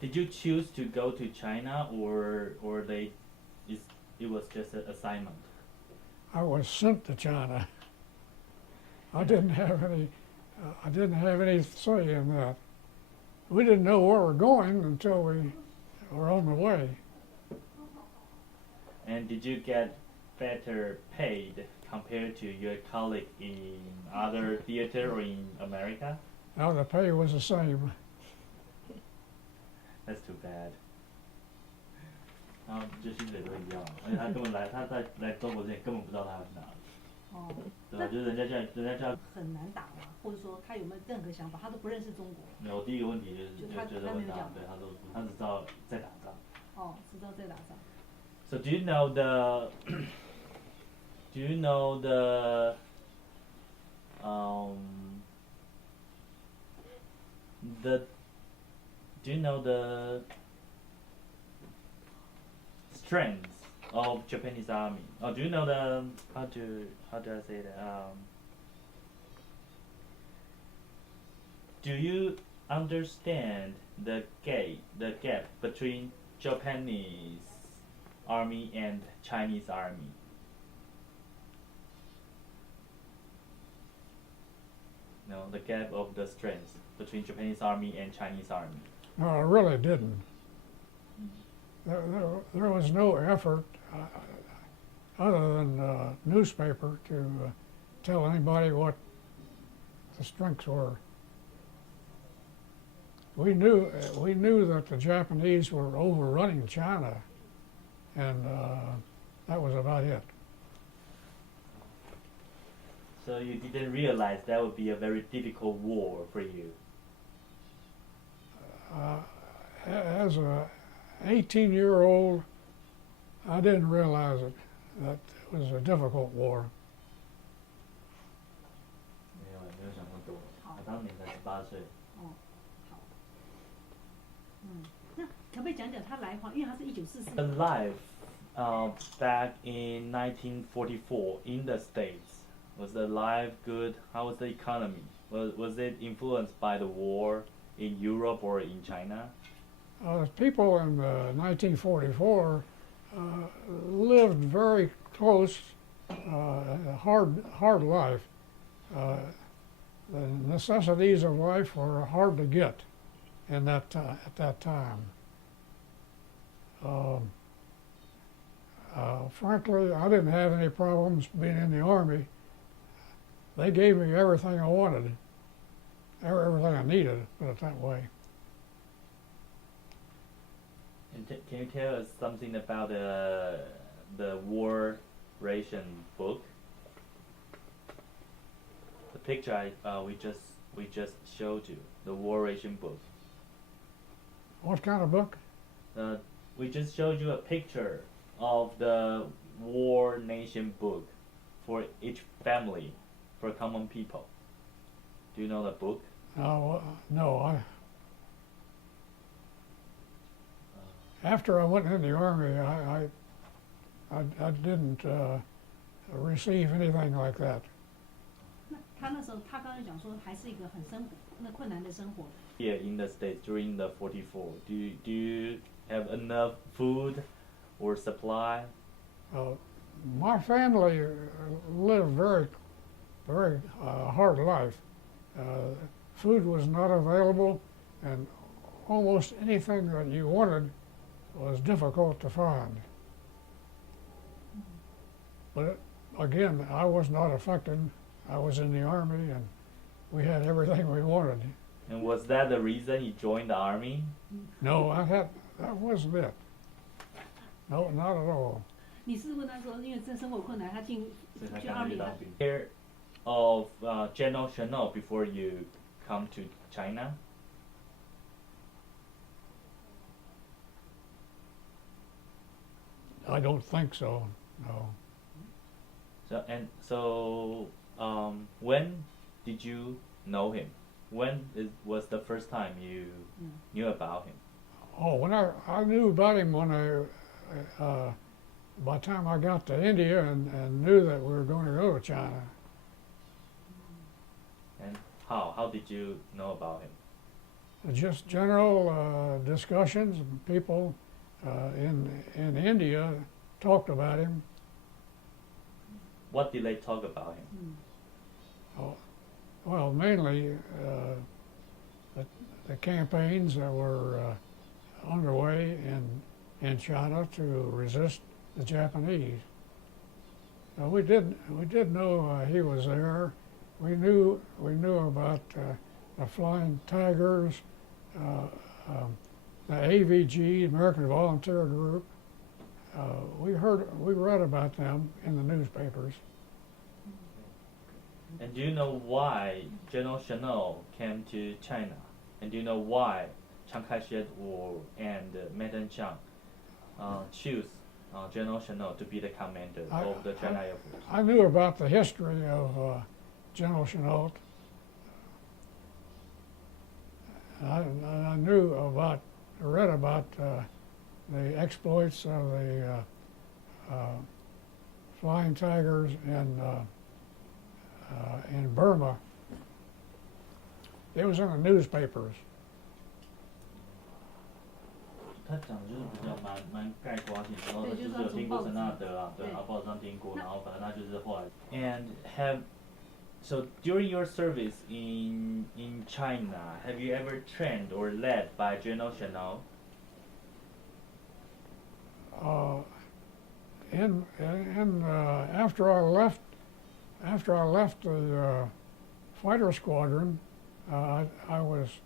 Did you choose to go to China, or it was just an assignment? I was sent to China. I didn't have any say in that. We didn't know where we were going until we were on the way. And did you get better paid compared to your colleague in other theater or in America? Now the pay was the same. That's too bad. 然后就薪水都一样，而且他根本他在来中国之前根本不知道他要去哪里，哦，对吧？就是人家叫很难打嘛，或者说他有没有任何想法，他都不认识中国。没有，第一个问题就是就他觉得问他，对他只知道在打仗。哦，知道在打仗。So do you know the do you know the the do you know the strengths of Japanese army? Or do you know the how do I say that? Do you understand the gap between Japanese army and Chinese army? No, the gap of the strengths between Japanese army and Chinese army. No, I really didn't. There was no effort other than newspaper to tell anybody what the strengths were. We knew that the Japanese were overrunning China, and that was about it. So you didn't realize that would be a very difficult war for you. As a 18-year-old, I didn't realize it, that it was a difficult war. 没有想那么多，我当年才18岁。哦，好。那可不可以讲讲他来华？因为他是1944。The life, back in 1944 in the States, was the life good? How was the economy? Was it influenced by the war in Europe or in China? People in 1944 lived very close, hard life. The necessities of life were hard to get in at that time. Frankly, I didn't have any problems being in the Army. They gave me everything I wanted, everything I needed, put it that way. And can you tell us something about the war ration book? The picture we just showed you, the war ration book. What kind of book? We just showed you a picture of the war nation book for each family, for common people. Do you know the book? No. After I went in the Army, I didn't receive anything like that. 那他那时候，他刚才讲说，还是一个很困难的生活。Here in the States during the 44, do you have enough food or supply? My family lived very hard life. Food was not available, and almost anything that you wanted was difficult to find. But again, I was not affected. I was in the Army, and we had everything we wanted. And was that the reason you joined the Army? No, that wasn't it. No, not at all. 你是问他说，因为这生活困难，他去 Army 了。Hear of General Chennault before you come to China? I don't think so. No. So when did you know him? When was the first time you knew about him? Oh, when I knew about him when by the time I got to India and knew that we were going to go to China. And how did you know about him? just general discussions. People in India talked about him. What did they talk about him? Oh, well, mainly the campaigns that were underway in China to resist the Japanese. We did know he was there. We knew about the Flying Tigers, the AVG, American Volunteer Group. We read about them in the newspapers. And do you know why General Chennault came to China? And do you know why Chiang Kai-shek and Madam Chiang choose General Chennault to be the commander of the China Air Force? I knew about the history of General Chennault. I read about the exploits of the Flying Tigers in Burma. It was in the newspapers. 他讲的就是比较蛮概括性，然后就是有听过陈纳德啊，对，然后报纸上听过，然后反正他就是后来。And so during your service in China, have you ever trained or led by General Chennault? After I left the fighter squadron, I was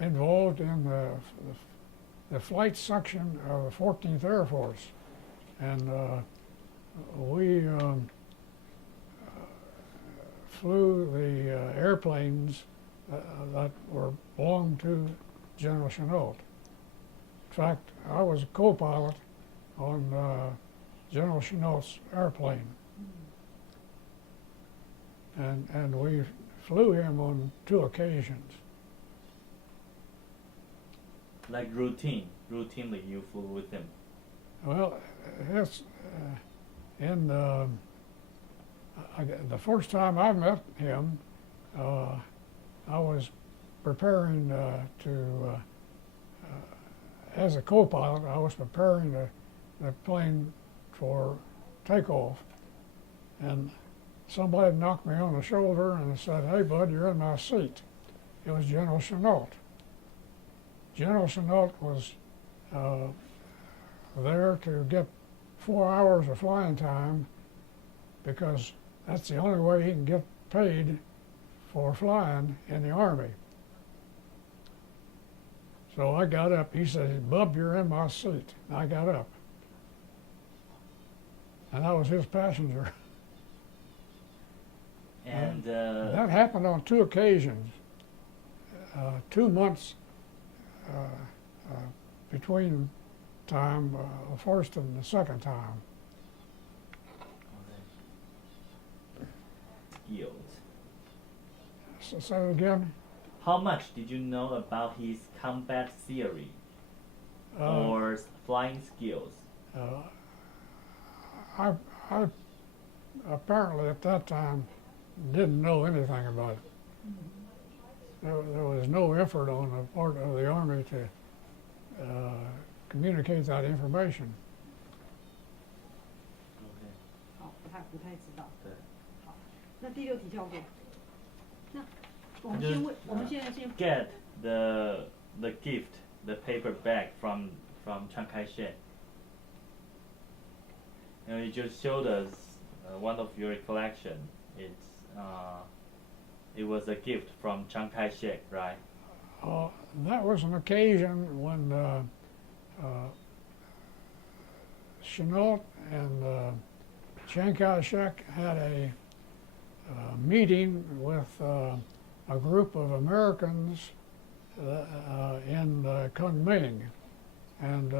involved in the flight section of the 14th Air Force, and we flew the airplanes that belonged to General Chennault. In fact, I was a co-pilot on General Chennault's airplane, and we flew him on 2 occasions. Like routinely you flew with him. Well, it's the first time I met him, I was preparing as a co-pilot, I was preparing the plane for takeoff, and somebody knocked me on the shoulder and said, "Hey, bud, you're in my seat." It was General Chennault. General Chennault was there to get 4 hours of flying time because that's the only way he can get paid for flying in the Army. So I got up. He said, "Bub, you're in my seat." And I got up. And I was his passenger. And that happened on 2 occasions. 2 months between time, the first and the second time. skills. Say it again. How much did you know about his combat theory or flying skills? I apparently at that time didn't know anything about it. There was no effort on the part of the Army to communicate that information. 好，不太知道。对。好，那第6题跳过。那我们现在先 get the gift, the paper bag from Chiang Kai-shek. You know, you just showed us one of your collection. It was a gift from Chiang Kai-shek, right? That was an occasion when Chennault and Chiang Kai-shek had a meeting with a group of Americans in Kunming, and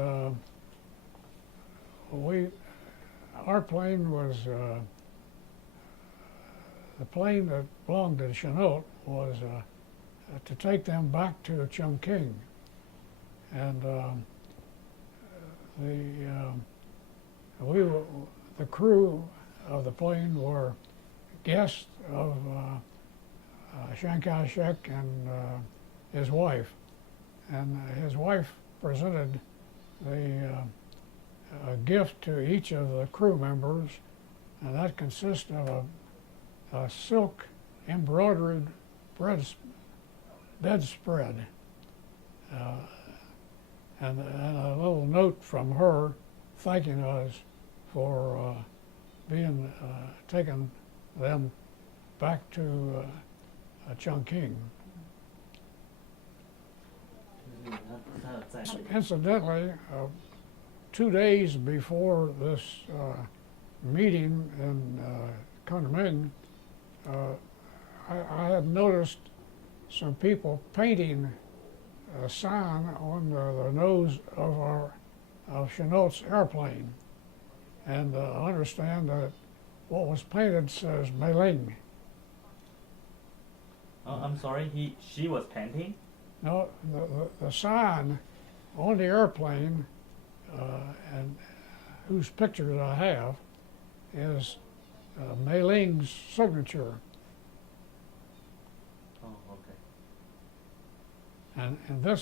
our plane was the plane that belonged to Chennault was to take them back to Chongqing, and the crew of the plane were guests of Chiang Kai-shek and his wife. And his wife presented a gift to each of the crew members, and that consists of a silk embroidered bedspread, and a little note from her thanking us for being taking them back to Chongqing. Incidentally, 2 days before this meeting in Kunming, I had noticed some people painting a sign on the nose of Chennault's airplane, and I understand that what was painted says Meiling. I'm sorry, she was painting? No, the sign on the airplane, and whose pictures I have, is Meiling's signature. Oh, okay. And the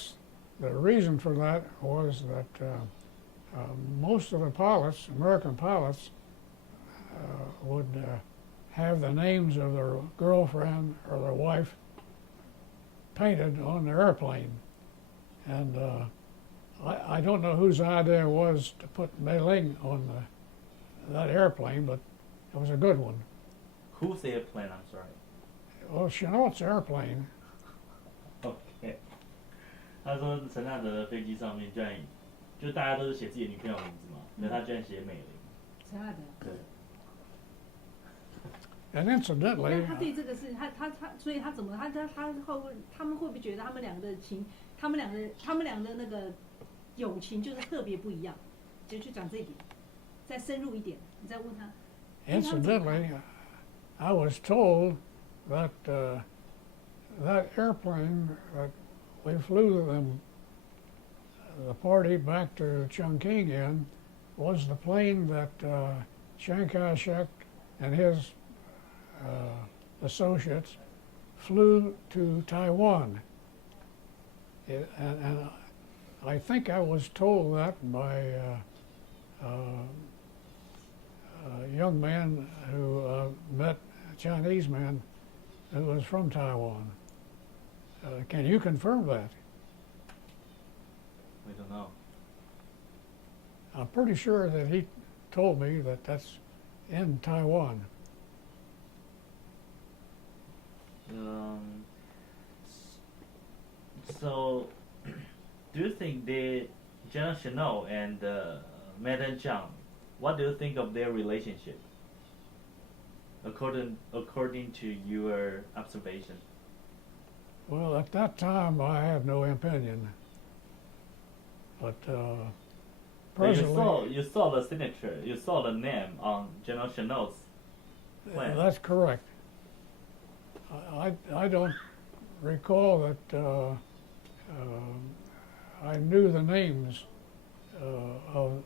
reason for that was that most of the pilots, American pilots, would have the names of their girlfriend or their wife painted on the airplane. And I don't know whose idea it was to put Meiling on that airplane, but it was a good one. Whose airplane? I'm sorry. Well, Chennault's airplane. OK。他说陈纳德的飞机上面居然就大家都是写自己的女朋友名字嘛，可是他居然写美玲。陈纳德。对。And incidentally， 他对这个是所以他怎么他们会不会觉得他们两个的那个友情就是特别不一样？就去讲这一点，再深入一点，你再问他。Incidentally, I was told that that airplane that we flew the party back to Chongqing in was the plane that Chiang Kai-shek and his associates flew to Taiwan. And I think I was told that by a young man who met a Chinese man who was from Taiwan. Can you confirm that? We don't know. I'm pretty sure that he told me that that's in Taiwan. So, do you think General Chennault and Madame Zhang, what do you think of their relationship? According to your observation. Well, at that time, I had no opinion. But presently, you saw the signature, you saw the name on General Chennault's plane. That's correct. I don't recall that I knew the names of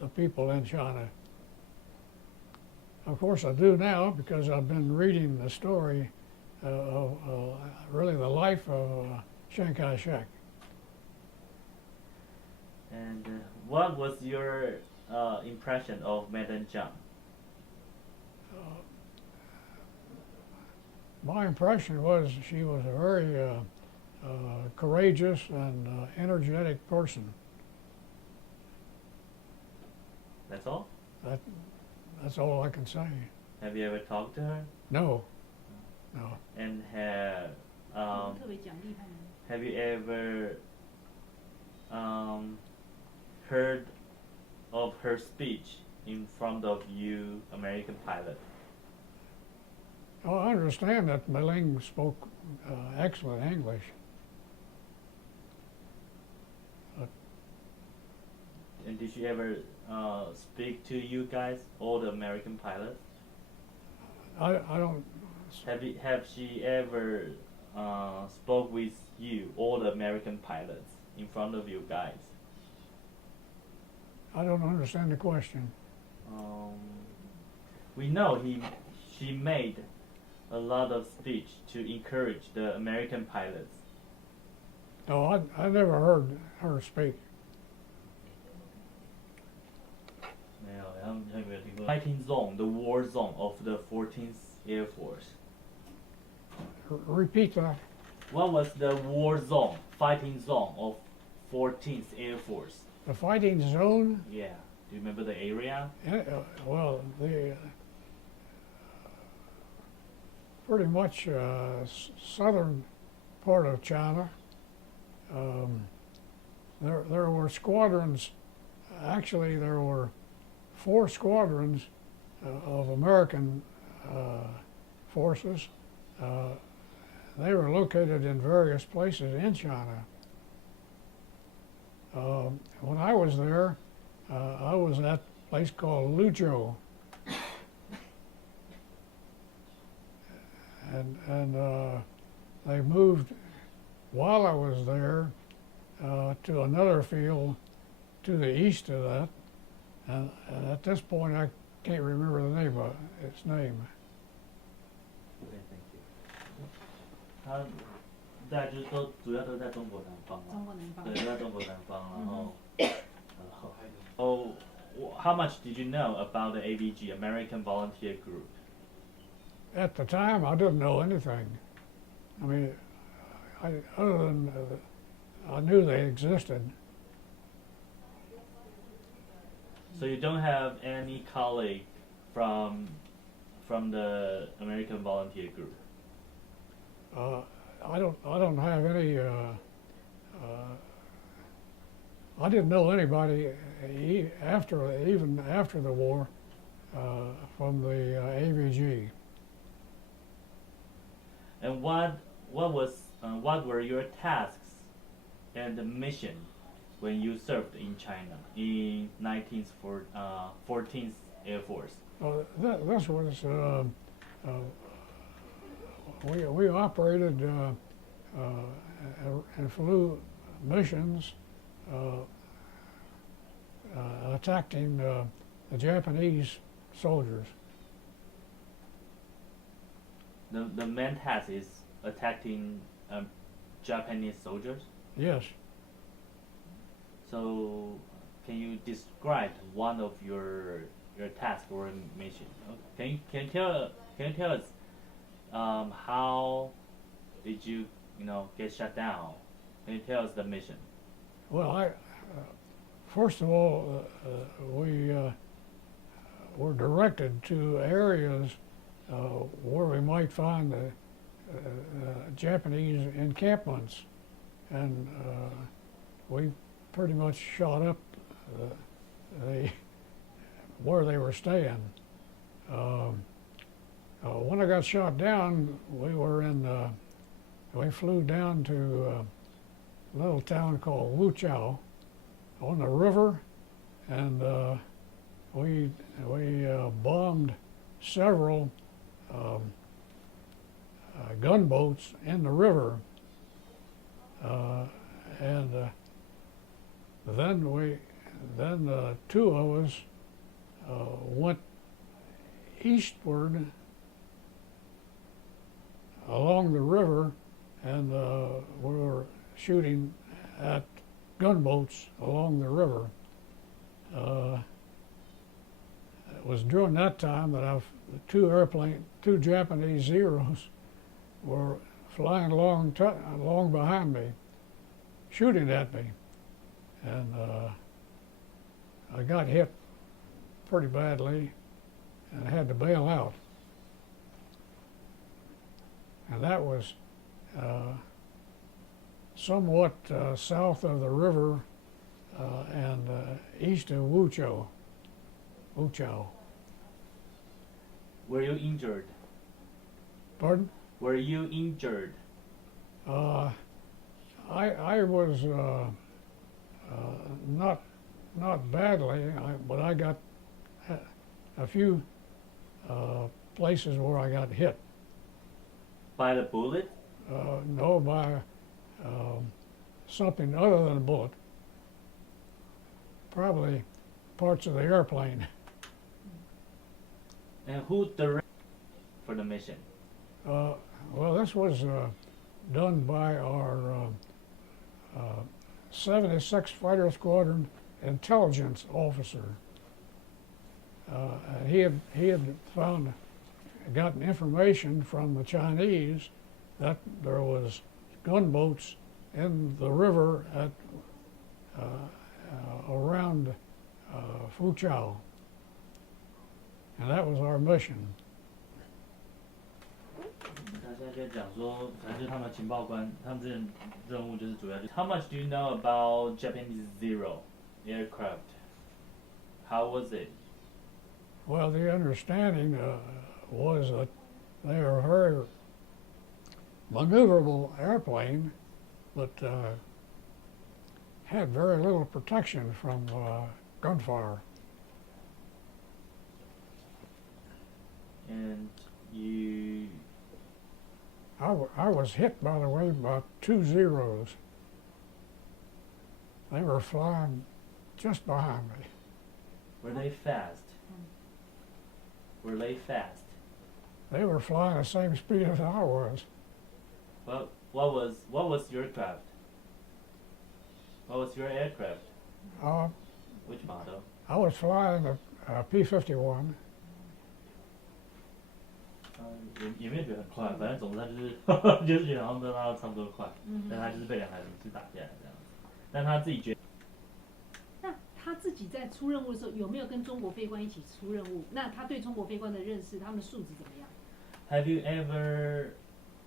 the people in China. Of course, I do now because I've been reading the story of really the life of Chiang Kai-shek. And what was your impression of Madame Zhang? My impression was she was a very courageous and energetic person. That's all? That's all I can say. Have you ever talked to her? No. And have you ever heard of her speech in front of you American pilot? Oh, I understand that Meiling spoke excellent English. And did she ever speak to you guys, all the American pilots? I don't. Have she ever spoke with you, all the American pilots, in front of you guys? I don't understand the question. We know she made a lot of speech to encourage the American pilots. No, I never heard her speak. 没有，然后有没有听过 fighting zone, the war zone of the 14th Air Force? Repeat that. What was the war zone, fighting zone of 14th Air Force? The fighting zone. Yeah. Do you remember the area? Well, the pretty much southern part of China. There were squadrons. Actually, there were 4 squadrons of American forces. They were located in various places in China. When I was there, I was at a place called Luzhou, and they moved while I was there to another field to the east of that, and at this point I can't remember the name of its name. Okay, thank you. 他在就是都主要都在中国南方嘛，中国南方。对，都在中国南方，然后，oh, how much did you know about the AVG, American Volunteer Group? At the time, I didn't know anything. I mean, other than I knew they existed. So you don't have any colleague from the American Volunteer Group? I don't have any. I didn't know anybody even after the war from the AVG. And what were your tasks and the mission when you served in China in 14th Air Force? This was we operated and flew missions attacking the Japanese soldiers. The main task is attacking Japanese soldiers. Yes. So, can you describe one of your task or mission? Can you tell us how did you get shut down? Can you tell us the mission? Well, first of all, we were directed to areas where we might find the Japanese encampments, and we pretty much shot up where they were staying. When I got shot down, we flew down to a little town called Wuchao on the river, and we bombed several gunboats in the river, and then 2 of us went eastward along the river, and we were shooting at gunboats along the river. It was during that time that 2 Japanese Zeros were flying along behind me, shooting at me, and I got hit pretty badly and had to bail out. And that was somewhat south of the river and east of Wuchao. Were you injured? Pardon? Were you injured? I was not badly, but I got a few places where I got hit. By the bullet? No, by something other than a bullet. Probably parts of the airplane. And who directed for the mission? Well, this was done by our 76th Fighter Squadron intelligence officer. He had gotten information from the Chinese that there was gunboats in the river at around Fuchao, and that was our mission. 他现在就讲说，反正就是他们情报官，他们这任务就是主要就 How much do you know about Japanese Zero aircraft? How was it? Well, the understanding was that they are a very maneuverable airplane, but had very little protection from gunfire. And you, I was hit, by the way, by 2 Zeros. They were flying just behind me. were they fast? Were they fast? They were flying the same speed as I was. Well, what was your craft? What was your aircraft? Which model? I was flying a P-51. 也没有觉得很快，反正总之他就是就是觉得好像跟他差不多快，但他就是被两台武士打下来这样子。但他自己觉得，那他自己在出任务的时候，有没有跟中国飞官一起出任务？那他对中国飞官的认识，他们的素质怎么样？ Have you ever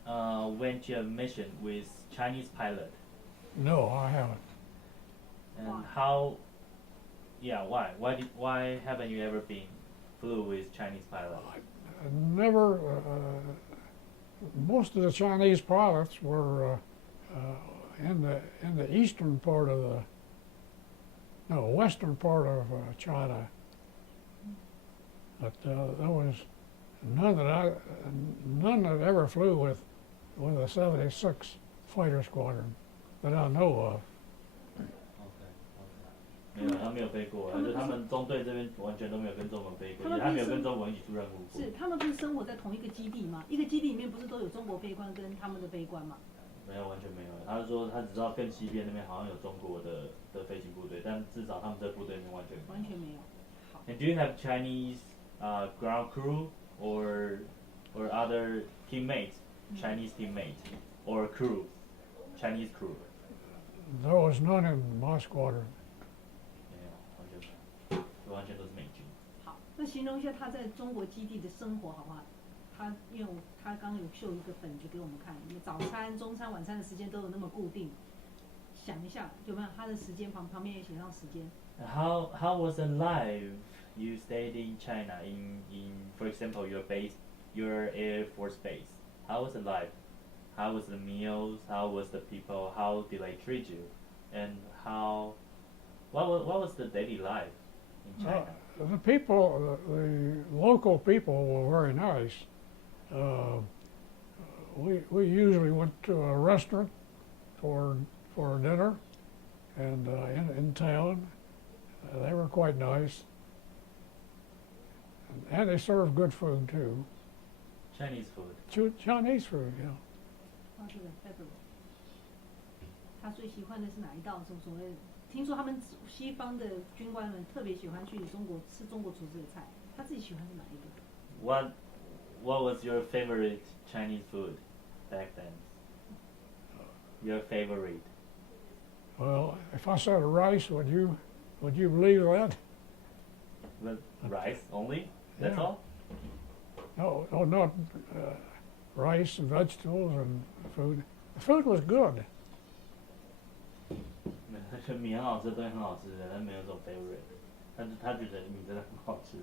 went to a mission with Chinese pilot? No, I haven't. And Why? how? Yeah, why? Why haven't you ever been flew with Chinese pilot? Never. Most of the Chinese pilots were in the eastern part of western part of China. But there was none that ever flew with a 76 Fighter Squadron that I know of. OK， 没有，他没有飞过，就他们中队这边完全都没有跟中国飞过，他没有跟中国一起出任务过。是，他们不是生活在同一个基地吗？一个基地里面不是都有中国飞官跟他们的飞官吗？没有，完全没有。他是说他只知道更西边那边好像有中国的飞行部队，但至少他们这部队里面完全没有。完全没有。好。And do you have Chinese ground crew or other teammates, Chinese teammates or crew, Chinese crew? There was none in my squadron. 没有，完全都是美军。好，那形容一下他在中国基地的生活好不好？因为他刚有秀一个本子给我们看，早餐、中餐、晚餐的时间都有那么固定。想一下有没有他的时间旁边也写上时间。How was it life? You stayed in China in for example your Air Force base. How was it life? How was the meals? How was the people? How did they treat you? And what was the daily life in China? The people, the local people were very nice. We usually went to a restaurant for dinner, and in town, they were quite nice, and they served good food too. Chinese food. Chinese food, yeah. 这个 February， 他最喜欢的是哪一道？所谓，听说他们西方的军官们特别喜欢去中国吃中国厨师的菜，他自己喜欢是哪一个？ What was your favorite Chinese food back then? Your favorite? Well, if I said rice, would you believe that? With rice only? That's Yeah. all? No, not rice and vegetables and food. The food was good. 米很好吃，东西很好吃的，但没有这种 favorite。他觉得米真的很好吃。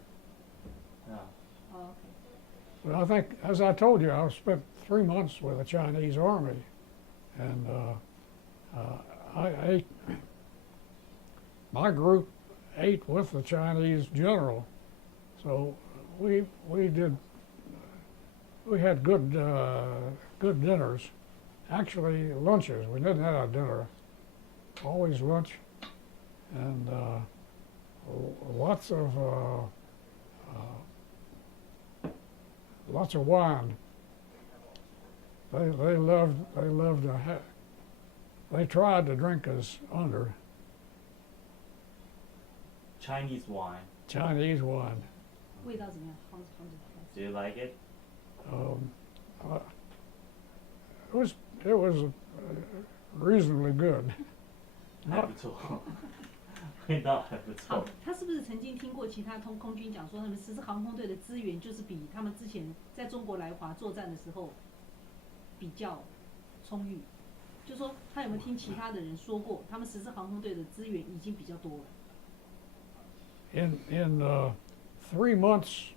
OK。 But I think, as I told you, I spent 3 months with the Chinese Army, and I ate. My group ate with the Chinese general, so we had good dinners. Actually, lunches. We didn't have a dinner. Always lunch, and lots of wine. they loved to they tried to drink us under Chinese wine. Chinese wine. 味道怎么样？好 Do you like it? Uh, it was reasonably good. 还不错，味道还不好错。，他是不是曾经听过其他空军讲说，他们14航空队的资源就是比他们之前在中国来华作战的时候比较充裕？就说他有没有听其他的人说过，他们14航空队的资源已经比较多了？ In 3 months,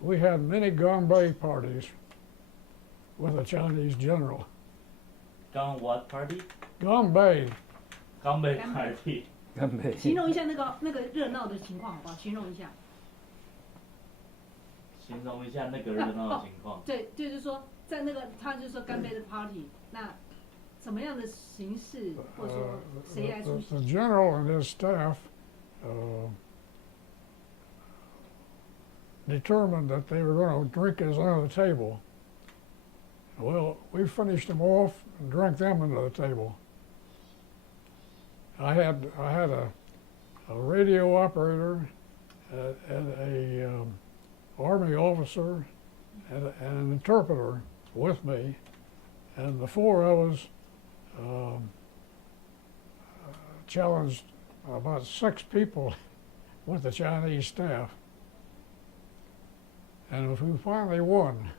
we had many gombe parties with a Chinese general. Gone what party? Gombe, 刚被 party。干杯！形容一下那个热闹的情况好不好？形容一下。形容一下那个热闹的情况。对，就是说在那个他就说干杯的 party， 那什么样的形式，或者说谁来出 the 席？ general and his staff determined that they were going to drink us under the table. Well, we finished them off and drank them under the table. I had a radio operator and a army officer and an interpreter with me, and the 4 of us challenged about 6 people with the Chinese staff. And if we finally won,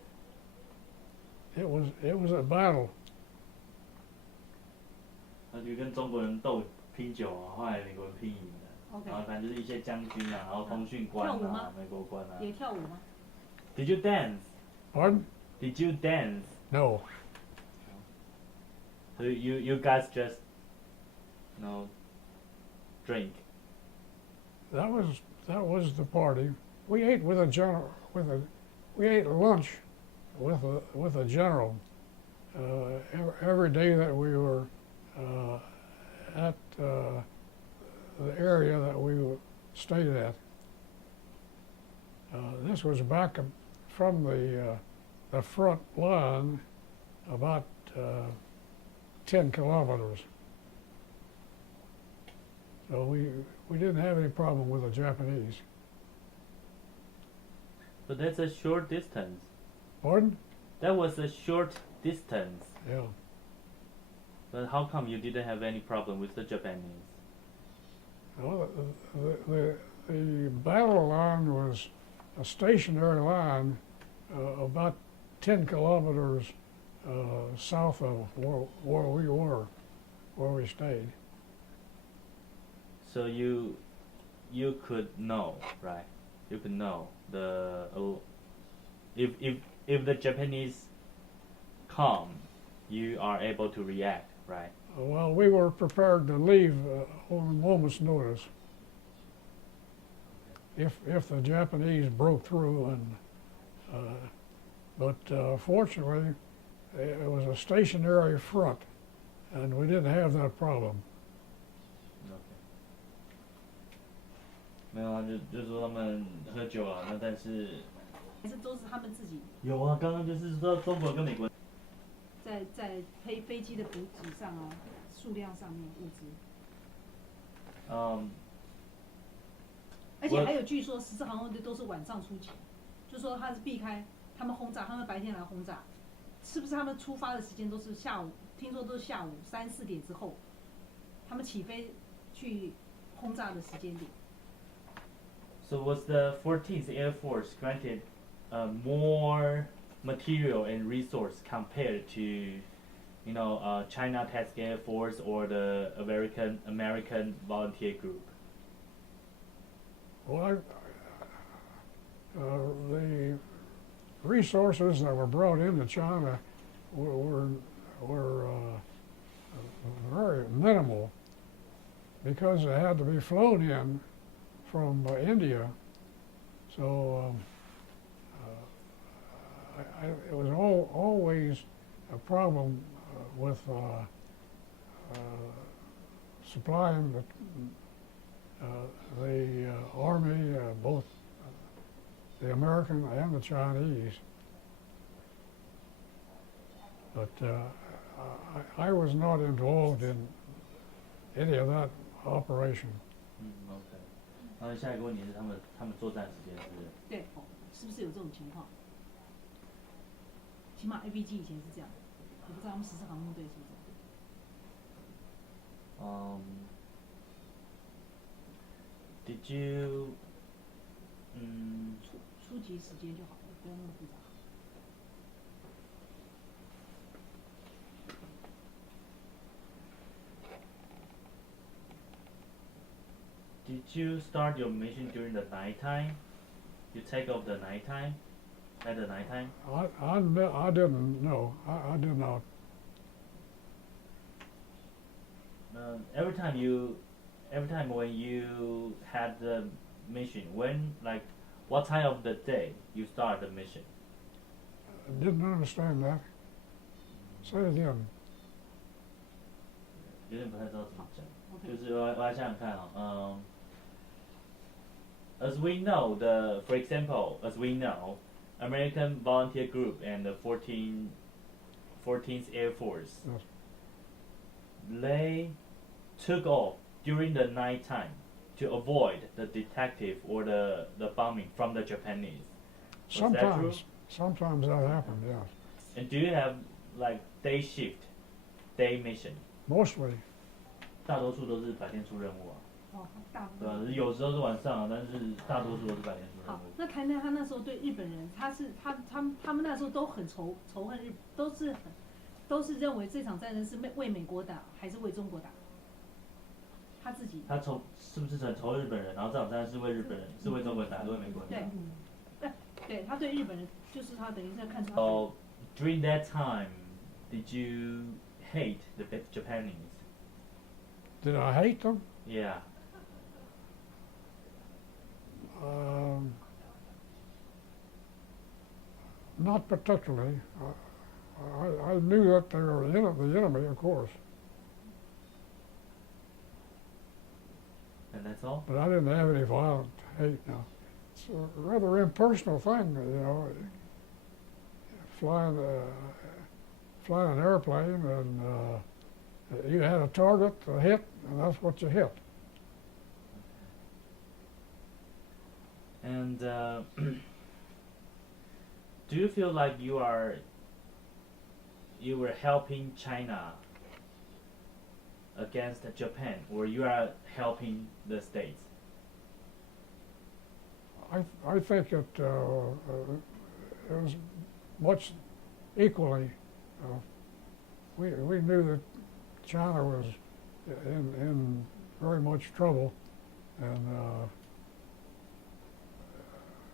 it was a battle. 他就跟中国人拼酒啊，后来美国人拼赢了。 OK，然后反正就是一些将军啊，然后通讯官跳舞吗啊，美国官啊。也跳舞吗？ Did you dance? Pardon? Did you dance? No. So you guys just, drink. That was the party. We ate with a general. We ate lunch with a general every day that we were at the area that we stayed at. This was back from the front line about 10 kilometers. So we didn't have any problem with the Japanese. But that's a short distance. Pardon? That was a short distance. Yeah. But how come you didn't have any problem with the Japanese? Well, the battle line was a stationary line about 10 kilometers south of where we were, where we stayed. So you could know, right? You could know if the Japanese come, you are able to react, right? Well, we were prepared to leave on a moment's notice if the Japanese broke through, but fortunately it was a stationary front, and we didn't have that problem. Okay. 没有啊，就说他们喝酒啊，那但是还是都是他们自己有啊，刚刚就是说中国跟美国。在飞机的补给上啊，数量上面物资。而且还有据说14航空队都是晚上出勤，就说他是避开他们轰炸，他们白天来轰炸，是不是他们出发的时间都是下午？听说都是下午3、4点之后，他们起飞去轰炸的时间点。So was the 14th Air Force granted more material and resource compared to, China Task Air Force or the American volunteer group? Well, the resources that were brought into China were very minimal because they had to be flown in from India. So it was always a problem with supplying the Army, both the American and the Chinese. But I was not involved in any of that operation. OK。然后下一个问题是他们作战时间是？对，是不是有这种情况？起码 ABG 以前是这样，我不知道他们14航空队是不是。Did you 初级时间就好了，不要那么复杂。Did you start your mission during the nighttime? You take off the nighttime? At the nighttime? I didn't know. I did not. Every time when you had the mission, what time of the day you start the mission? I didn't understand that. Say it again. 有点不太知道怎么讲， OK 就是我来想想看啊，as we know, for example, as we know, American Volunteer Group and the 14th Air Force, Yes. they took off during the night time to avoid the detective or the bombing from the Japanese. Was that true? Sometimes that happened. Yes. And do you have like day shift, day mission? Mostly. 大多数都是白天出任务啊，哦，大部对吧？分。有时候是晚上啊，但是大多数都是白天出任好务。，那谈谈他那时候对日本人，他们那时候都很仇恨都是认为这场战争是为美国打还是为中国打？他自己。他是不是很仇日本人？然后这场战争是为日本人，是为中国人打，还是为美国人打？对，他对日本人就是他等于是在看出他。So during that time, did you hate the Japanese? Did I hate them? Yeah. Not particularly. I knew that they were the enemy, of course, And that's all? but I didn't have any violent hate. Now, it's a rather impersonal thing, you know. Flying an airplane, and you had a target to hit, and that's what you hit. And do you feel like you were helping China against Japan, or you are helping the States? I think it was much equally. We knew that China was in very much trouble, and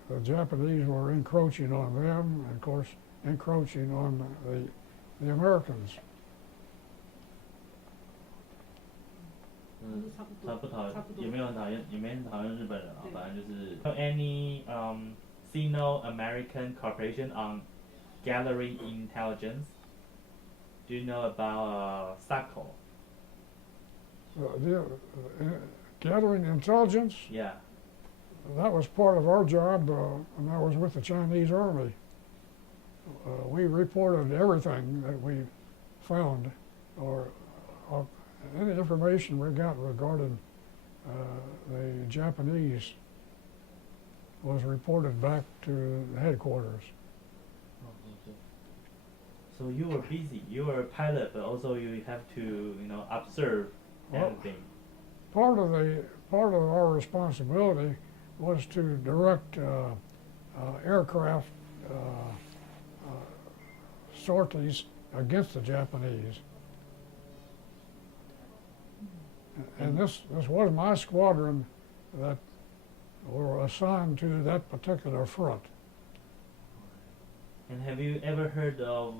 the Japanese were encroaching on them, and of course encroaching on the Americans. 他不讨厌，差不多也没有很讨厌，也没很讨厌日本人啊，反正就是。Any Sino-American cooperation on gathering intelligence? Do you know about SACO? Gathering intelligence, Yeah. that was part of our job, and that was with the Chinese Army. We reported everything that we found, or any information we got regarding the Japanese was reported back to the headquarters. So you were busy. You were a pilot, but also you have to, observe everything. Part of our responsibility was to direct aircraft sorties against the Japanese. And this was my squadron that were assigned to that particular front. And have you ever heard of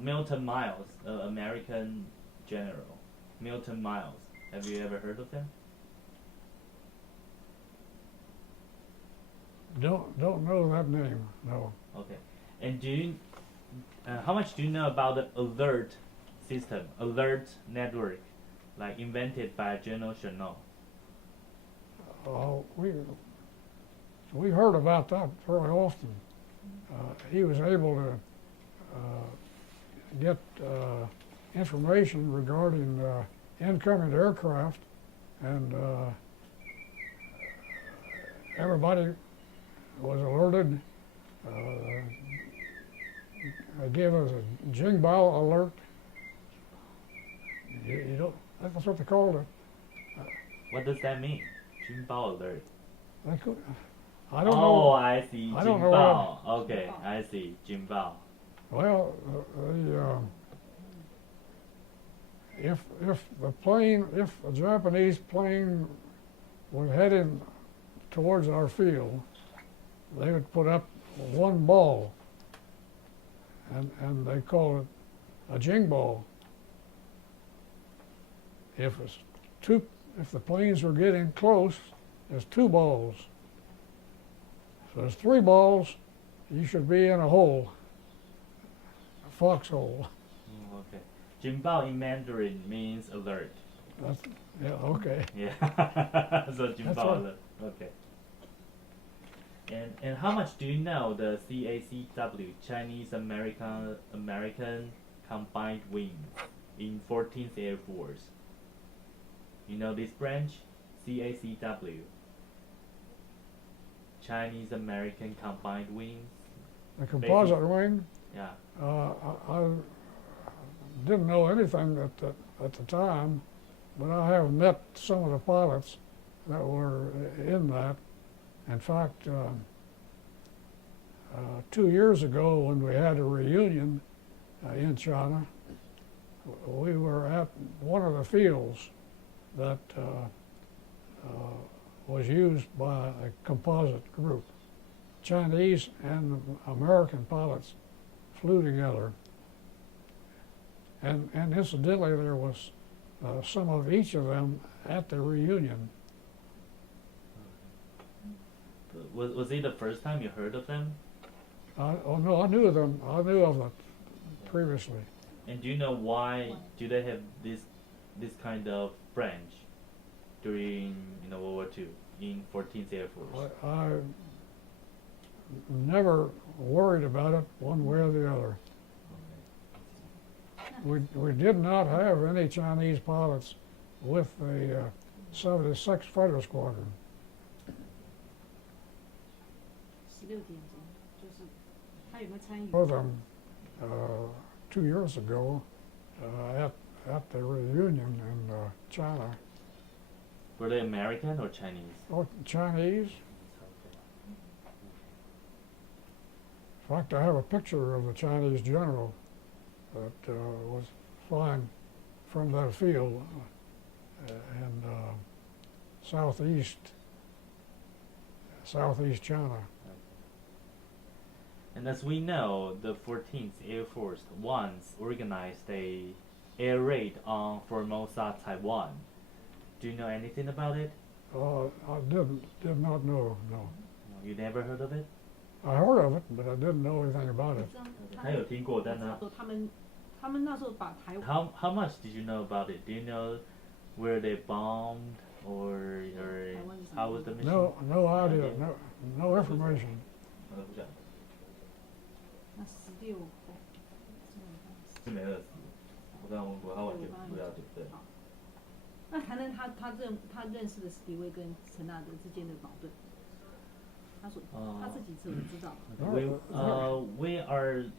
Milton Miles, American general? Milton Miles. Have you ever heard of him? Don't know that name, no. Okay. And how much do you know about the alert system, alert network, like invented by General Chennault? We heard about that very often. he was able to get information regarding incoming aircraft, and everybody was alerted. They gave us a Jingbao alert. You don't, that's what they called it. What does that mean? Jinbao alert. They could, I don't Oh, know. I see. I don't know Jinbao. Okay, I see. Jinbao. Well, if the Japanese plane was heading towards our field, they would put up one ball, and they call it a Jingbao. If the planes were getting close, there's two balls. So there's three balls, you should be in a hole, a foxhole. Oh, okay. Jinbao in Mandarin means alert. That's, yeah, okay. Yeah. So Jinbao right. alert. Okay. And how much do you know the CACW, Chinese American Combined Wings, in 14th Air Force? You know this branch? CACW. Chinese American Combined Wings. The composite wing, Yeah. I didn't know anything at the time, but I have met some of the pilots that were in that. In fact, 2 years ago when we had a reunion in China, we were at one of the fields that was used by a composite group. Chinese and American pilots flew together. And incidentally, there was some of each of them at the reunion. Was it the first time you heard of them? Oh no, I knew of them. I knew of them previously. And do you know why do they have this kind of branch during World War II in 14th Air Force? I never worried about it one way or the other. We did not have any Chinese pilots with the 76th Fighter Squadron. 16点钟，就是他有没有参与？ For them 2 years ago at the reunion in China. Were they American or Chinese? Oh, Chinese. In fact, I have a picture of the Chinese general that was flying from that field in southeast China. And as we know, the 14th Air Force once organized a air raid on Formosa, Taiwan. Do you know anything about it? I did not know, no. You never heard of it? I heard of it, but I didn't know anything about 我 it. 知道他有听过，但他他们那时候把台湾 How much did you know about it? Do you know where they bombed or how was the mission? No idea, no information. 不晓得，那16后，是没饿死。我刚刚问过，他完全不了解。对。那谈谈他认识的史迪威跟陈纳德之间的矛盾。他自己怎么知道？ We are.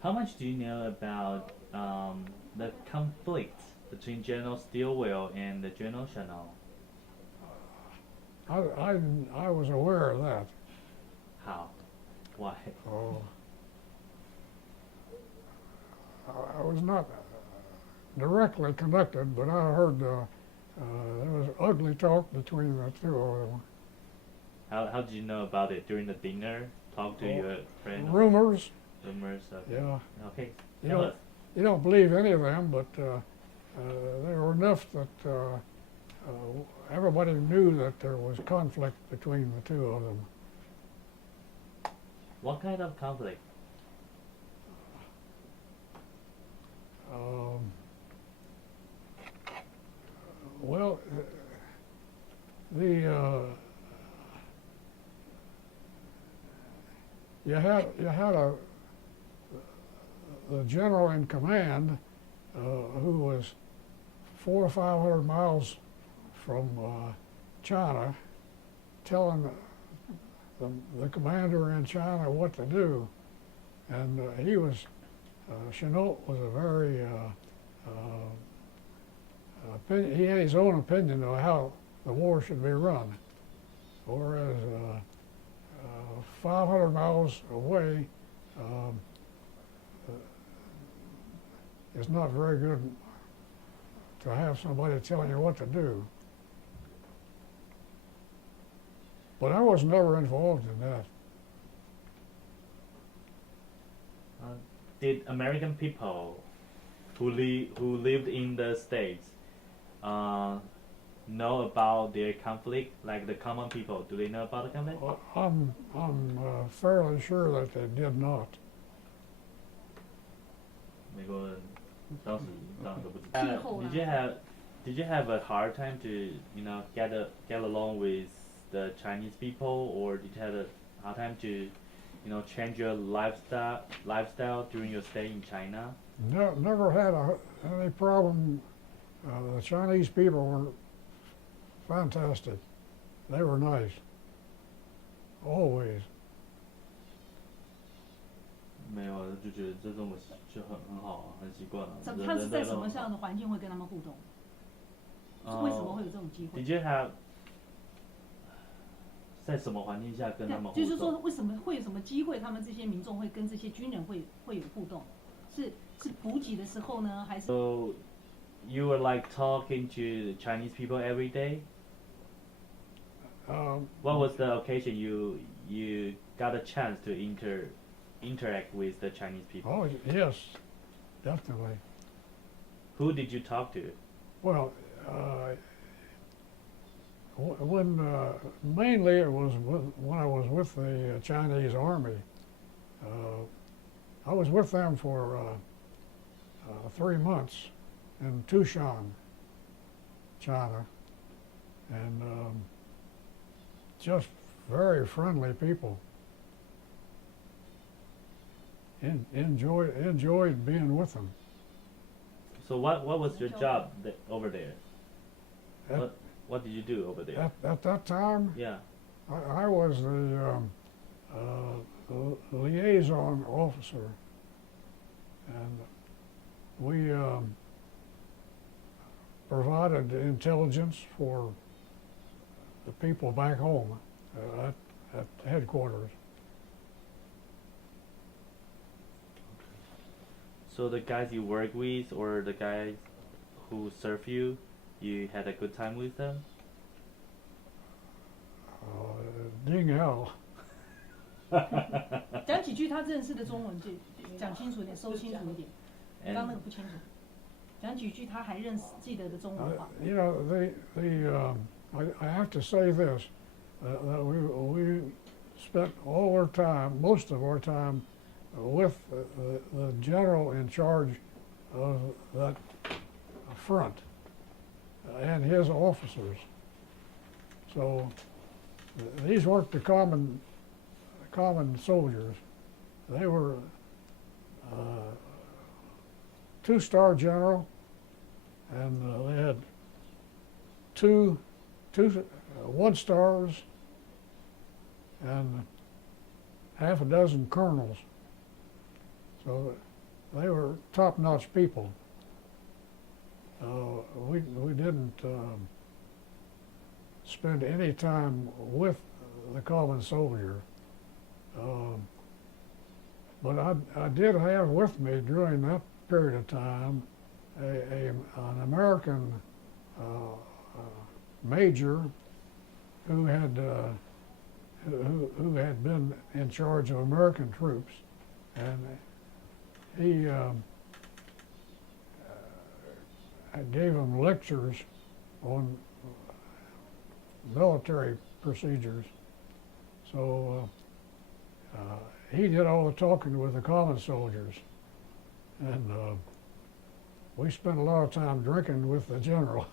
How much do you know about the conflict between General Stilwell and the General Chennault? I was aware of that. How? Why? Oh, I was not directly connected, but I heard there was ugly talk between the two of them. How did you know about it during the dinner? Talk to your friend. Rumors, Rumors. Okay. yeah. Okay. You Tell don't, us. you don't believe any of them, but there were enough that everybody knew that there was conflict between the two of them. What kind of conflict? Well, the you had the general in command who was 400 or 500 miles from China, telling the commander in China what to do, and Chennault was a very he had his own opinion of how the war should be run, whereas 500 miles away it's not very good to have somebody telling you what to do. But I was never involved in that. Did American people who lived in the States know about their conflict, like the common people? Do they know about the conflict? I'm fairly sure that they did not. 美国人当时当然都不知道。气候啦。Did you have a hard time to get along with the Chinese people, or did you have a hard time to change your lifestyle during your stay in China? Never had any problem. The Chinese people were fantastic. They were nice. Always. 没有，就觉得这种就很好啊，很习惯了。他是在什么样的环境会跟他们互动？为什么会有这种机会 ？Did you have 在什么环境下跟他们互动？就是说，为什么会有什么机会，他们这些民众会跟这些军人会有互动？是补给的时候呢，还是 ？So you were like talking to Chinese people every day? What was the occasion you got a chance to interact with the Chinese people? Oh yes, definitely. Who did you talk to? Well, when mainly it was when I was with the Chinese Army. I was with them for 3 months in Tushan, China, and just very friendly people. Enjoyed being with them. So what was your job over there? What did you do over there? At that time, Yeah. I was the liaison officer, and we provided intelligence for the people back home at headquarters. So the guys you work with, or the guys who serve you, you had a good time with them? 丁好。讲几句他认识的中文，就讲清楚一点，收清楚一点。刚刚那个不清楚。讲几句他还记得的中文话。You know, I have to say this, that we spent all our time, most of our time, with the general in charge of that front and his officers. So these weren't the common soldiers. They were 2-star general, and they had two 1-stars and half a dozen colonels. So they were top-notch people. We didn't spend any time with the common soldier. But I did have with me during that period of time an American major who had been in charge of American troops, and he gave them lectures on military procedures. So he did all the talking with the common soldiers, and we spent a lot of time drinking with the general.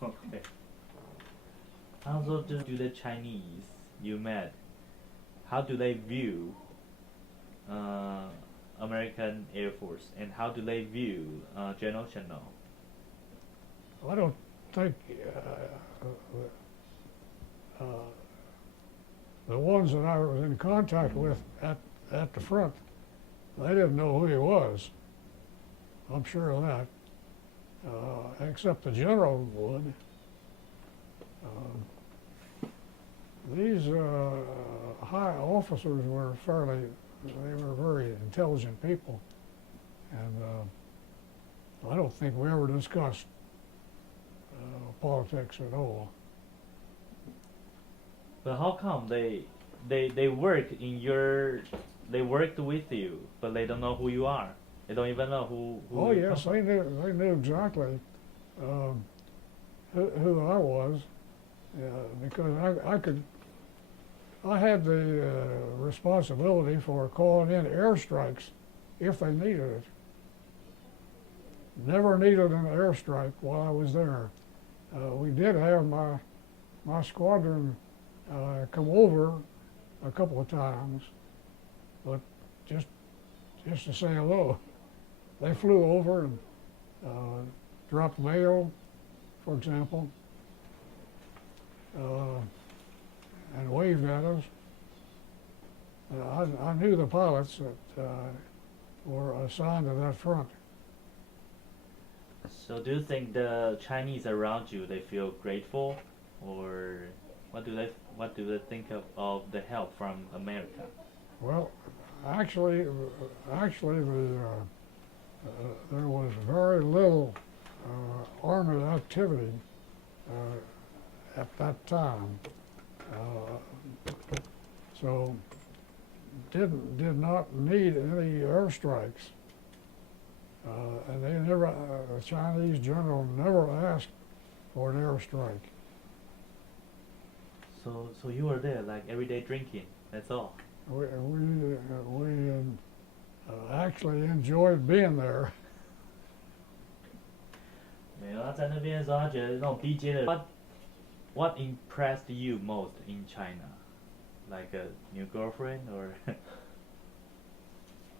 Okay. Also, just to the Chinese you met, how do they view American Air Force, and how do they view General Chennault? I don't think the ones that I was in contact with at the front, they didn't know who he was. I'm sure of that. Except the general would. These high officers were they were very intelligent people, and I don't think we ever discussed politics at all. But how come they work they worked with you, but they don't know who you are? They don't even know who Oh you yes, come they knew exactly who I was, because I had the responsibility for calling in airstrikes if they needed it. Never needed an airstrike while I was there. We did have my squadron come over a couple of times, but just to say hello. They flew over and dropped mail, for example, and waved at us. I knew the pilots that were assigned to that front. So do you think the Chinese around you, they feel grateful, or what do they think of the help from America? Well, actually, there was very little armed activity at that time, so did not need any airstrikes, and they never. The Chinese general never asked for an airstrike. So you were there like every day drinking. That's all. We actually enjoyed being there. 没有，他在那边的时候，他觉得那种低阶的。What impressed you most in China? Like a new girlfriend, or?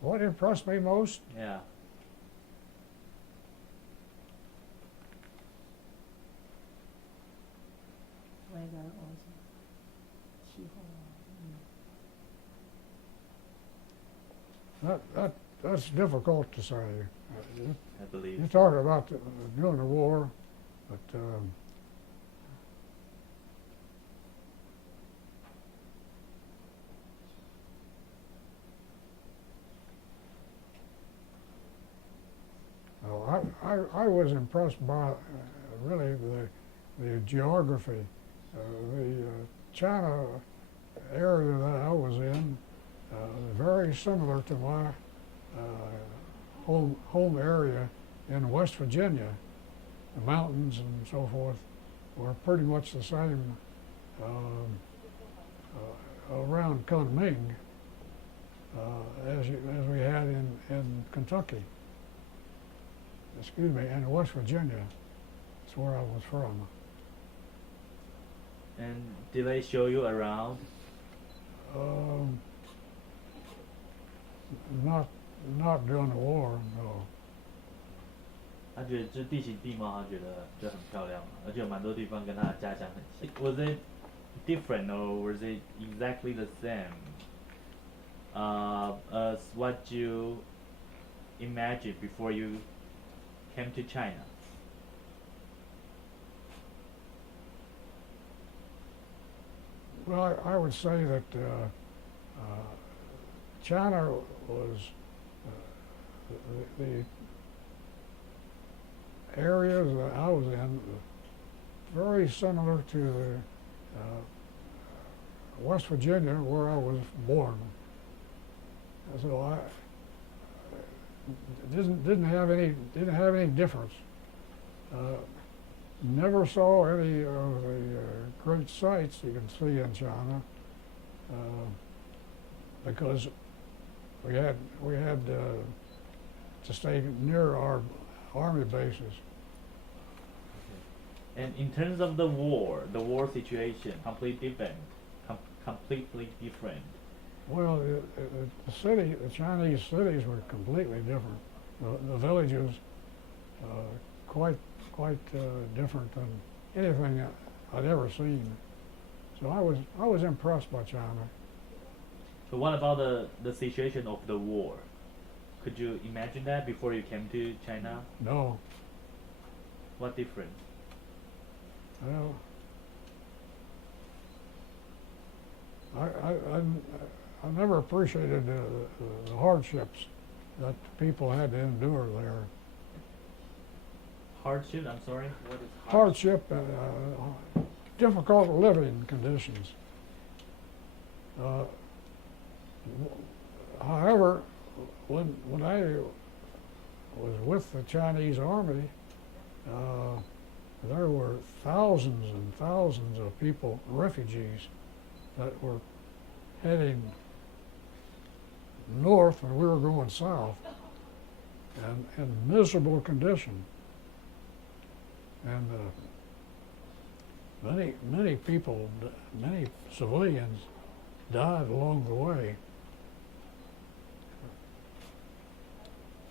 What impressed me most? Yeah. weather also 气候 That's difficult to say. I believe. You talk about during the war, but I was impressed by really the geography. The China area that I was in, very similar to my home area in West Virginia. The mountains and so forth were pretty much the same around Kunming as we had in Kentucky. Excuse me, and West Virginia. That's where I was from. And did they show you around? Not during the war, no. 他觉得就地形地貌，他觉得就很漂亮，而且有蛮多地方跟他的家乡很像。Was it different or was it exactly the same as what you imagined before you came to China? Well, I would say that China was the areas that I was in very similar to West Virginia, where I was born. So I didn't have any difference. Never saw any of the great sights you can see in China because we had to stay near our army bases. And in terms of the war situation, completely different. Well, the Chinese cities were completely different. The villages, quite different than anything I'd ever seen. So I was impressed by China. So what about the situation of the war? Could you imagine that before you came to China? No, What different? well, I never appreciated the hardships that people had to endure there. Hardship? I'm sorry. What is Hardship, difficult living conditions. However, when I was with the Chinese Army, there were thousands and thousands of people, refugees, that were heading north and we were going south, and in miserable condition. And many people, many civilians died along the way.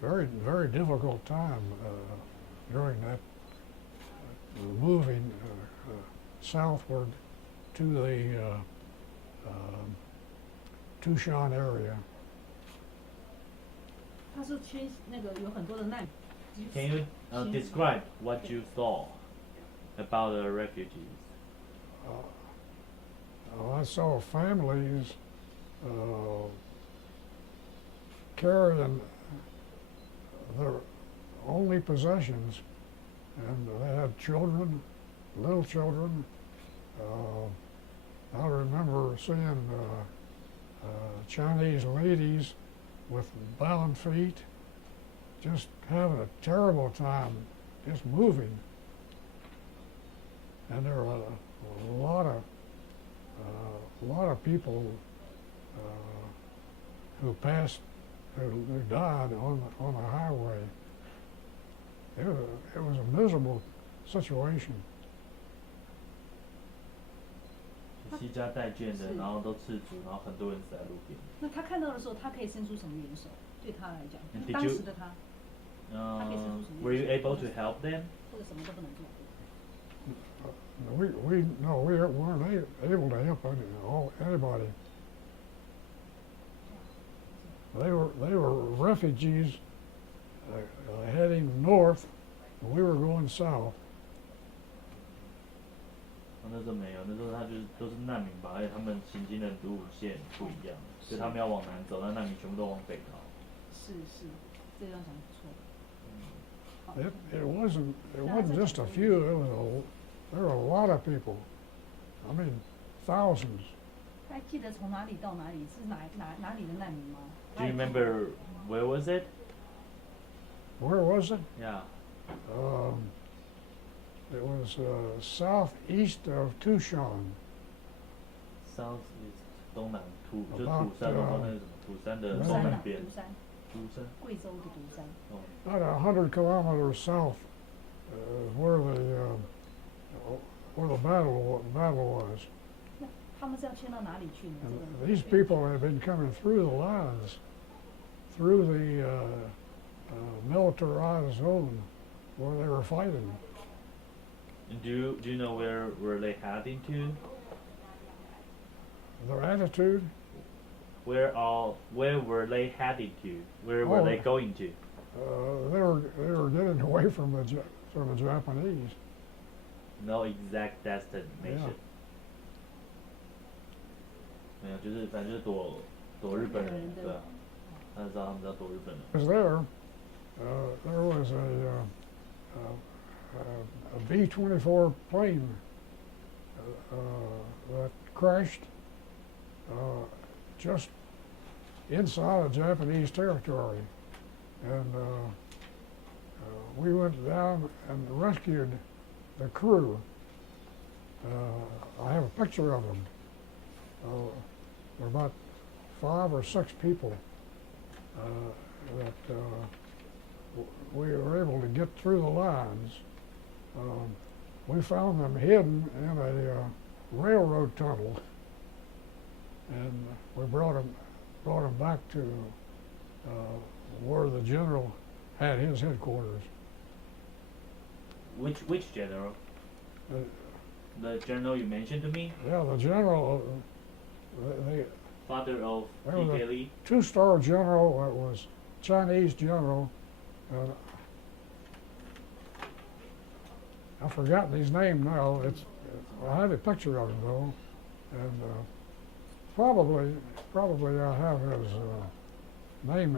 Very difficult time during that moving southward to the Tushan area. 他是先那个有很多的难民。 Can you describe what you saw about the refugees? I saw families carrying their only possessions, and they had children, little children. I remember seeing Chinese ladies with bound feet, just having a terrible time, just moving. And there were a lot of people who passed, who died on the highway. It was a miserable situation. 惜家带眷的，是然后都赤足，然后很多人死在路边。那他看到的时候，他可以伸出什么援手？对他来讲， And did 当 you- 时的他， Were you able to help them? 或者什么都不能做。 We weren't able to help anybody. They were refugees heading north, and we were going south. 那时候没有，那时候他就是都是难民吧，而且他们行经的路线不一样，所以他们要往南走，那难民全部都往北逃。是，这样讲不错。好 It wasn't just a few. There were a lot of people. I mean, thousands. 还记得从哪里到哪里是哪里的难民吗 Do you remember where was it? Where was it? Yeah. It was southeast of Tushan. South is 东南土，就是 About, 土山，我说那个什么土山的东独山啊，南边。独山，土山。贵州的独山。哦， About 100 kilometers south where the battle was. 那他们是要迁到哪里去呢？ And these people had been coming through the lines, through the militarized zone where they were fighting. And do you know where were they heading to? Their attitude, Where were they heading to? Where were Oh. they going to? they were getting away from the Japanese. No exact destination. 没有，就是反正就是躲日本人，对吧？他知道他们要躲日本人。 Was there was a B-24 plane that crashed just inside of Japanese territory, and we went down and rescued the crew. I have a picture of them. There were about 5 or 6 people that we were able to get through the lines. We found them hidden in a railroad tunnel, and we brought them brought them back to where the general had his headquarters. Which general? Uh, The general you mentioned to me? Yeah, the general, the Father of Well, the- Claire Lee? two-star general was Chinese general. I've forgotten his name now. I have a picture of him though, and probably I have his name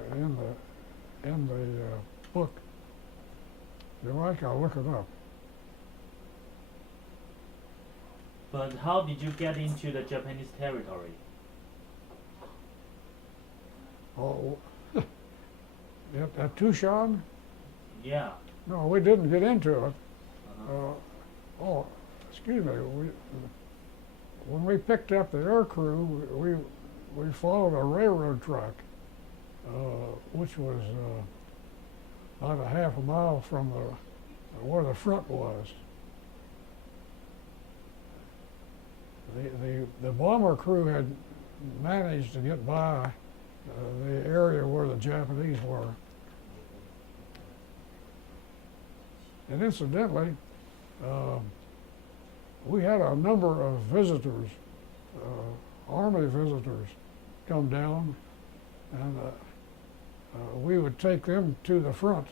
in the book. If you like, I'll look it up. But how did you get into the Japanese territory? Oh, at Tucson? Yeah. No, we didn't get into it. Uh-huh. Excuse me. When we picked up the air crew, we followed a railroad track, which was about a half a mile from where the front was. The bomber crew had managed to get by the area where the Japanese were. And incidentally, we had a number of visitors, Army visitors, come down, and we would take them to the front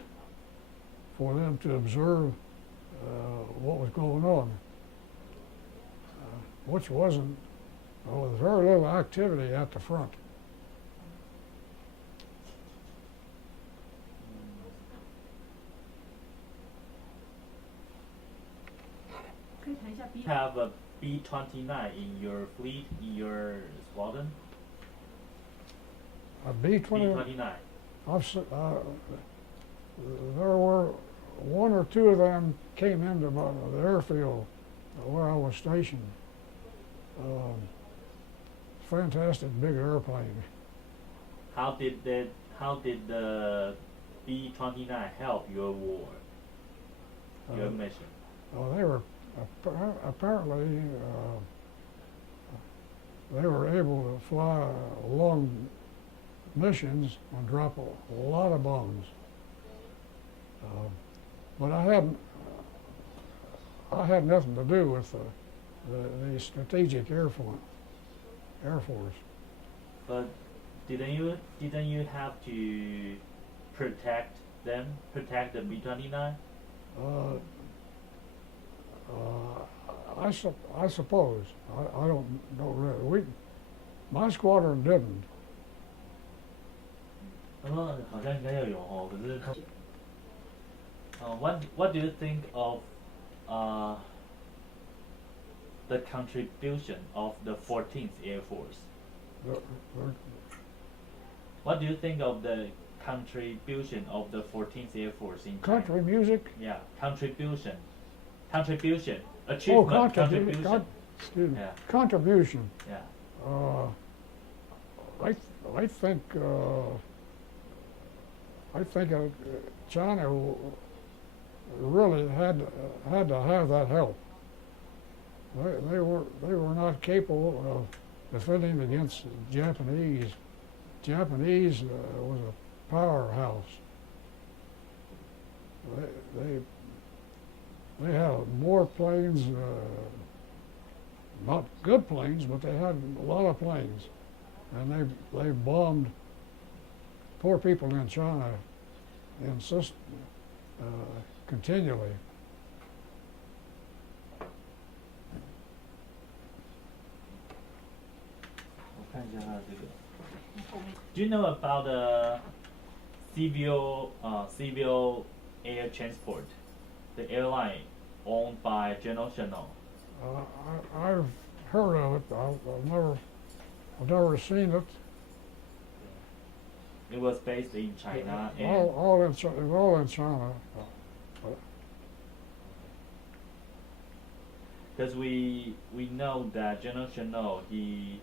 for them to observe what was going on, which wasn't, there was very little activity at the front. 可以谈一下 B Have a B-29 in your fleet, in your squadron? A B-20, B-29. there were one or two of them came into the airfield where I was stationed. Fantastic big airplane. How did the B-29 help your war, your mission? They were apparently they were able to fly long missions and drop a lot of bombs. But I had nothing to do with the strategic air force. But didn't you have to protect them, protect the B-29? I suppose. I don't know really. My squadron didn't. 他说好像应该要有哦，可是what do you think of the contribution of the 14th Air Force? What do you think of the contribution of the 14th Air Force in China? Country music. Yeah, contribution, achievement, contribution. Excuse me. Yeah. Contribution. Yeah. I think China really had to have that help. They were not capable of defending against the Japanese. Japanese was a powerhouse. They had more planes, not good planes, but they had a lot of planes, and they bombed poor people in China continually. Do you know about the civil air transport, the airline owned by General Chennault? I've heard of it. I've never seen it. It was based in China and All in China. because we know that General Chennault he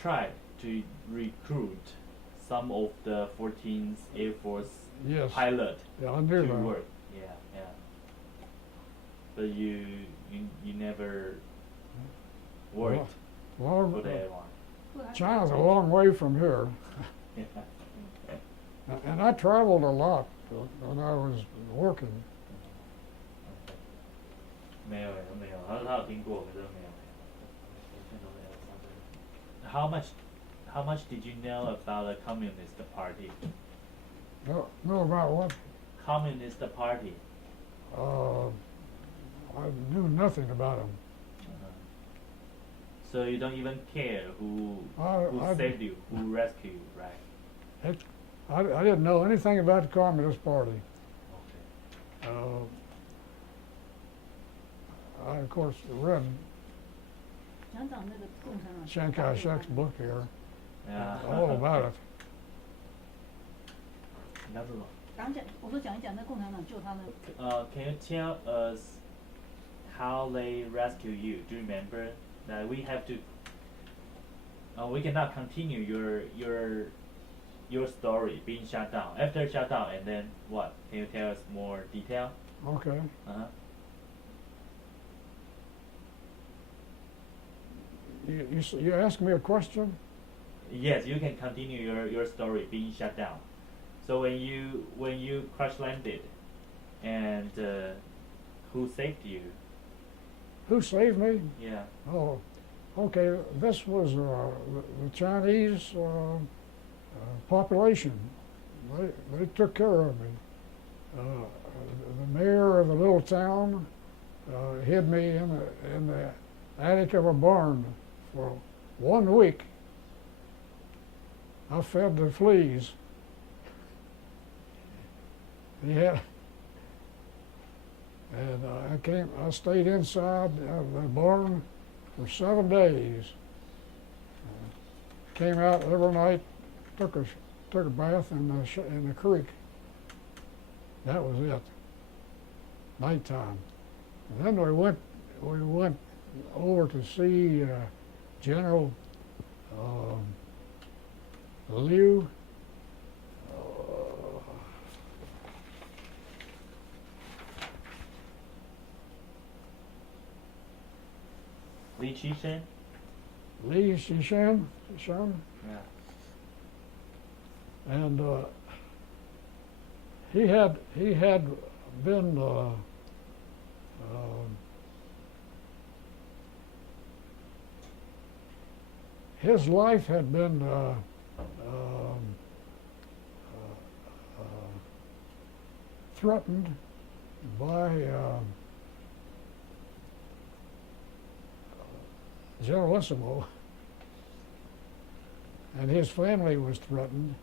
tried to recruit some of the 14th Air Force Yes. pilot Yeah, I knew to that. work. Yeah. But you never worked Well, for the airline. China's a long way from here, Yeah. and I traveled a lot when I was working. 没有没有，他有听过，可是没有。How much did you know about the Communist Party? Know about what? Communist Party. I knew nothing about them. So you don't even care who I saved you, who rescued you, right? I didn't know anything about the Communist Party. Okay. I, of course, read 讲讲那个共产党。 Chiang Kai-shek's book here, Yeah. all about it. 你要说什么？我说讲一讲那共产党救他的。Can you tell us how they rescue you? Do you remember that we have to? We cannot continue your story being shut down. After shut down, and then what? Can you tell us more detail? Okay. Uh-huh. You asked me a question? Yes, you can continue your story being shut down. So when you crash landed, and who saved you? Who saved me? Yeah. Oh, okay. This was the Chinese population. They took care of me. The mayor of the little town hid me in the attic of a barn for 1 week. I fed the fleas. Yeah. And I stayed inside the barn for 7 days. Came out every night, took a bath in the creek. That was it. Nighttime. And then we went over to see General Liu. Lee Chennault? Lee Chennault, Yeah. and he had been his life had been threatened by Generalissimo, and his family was threatened,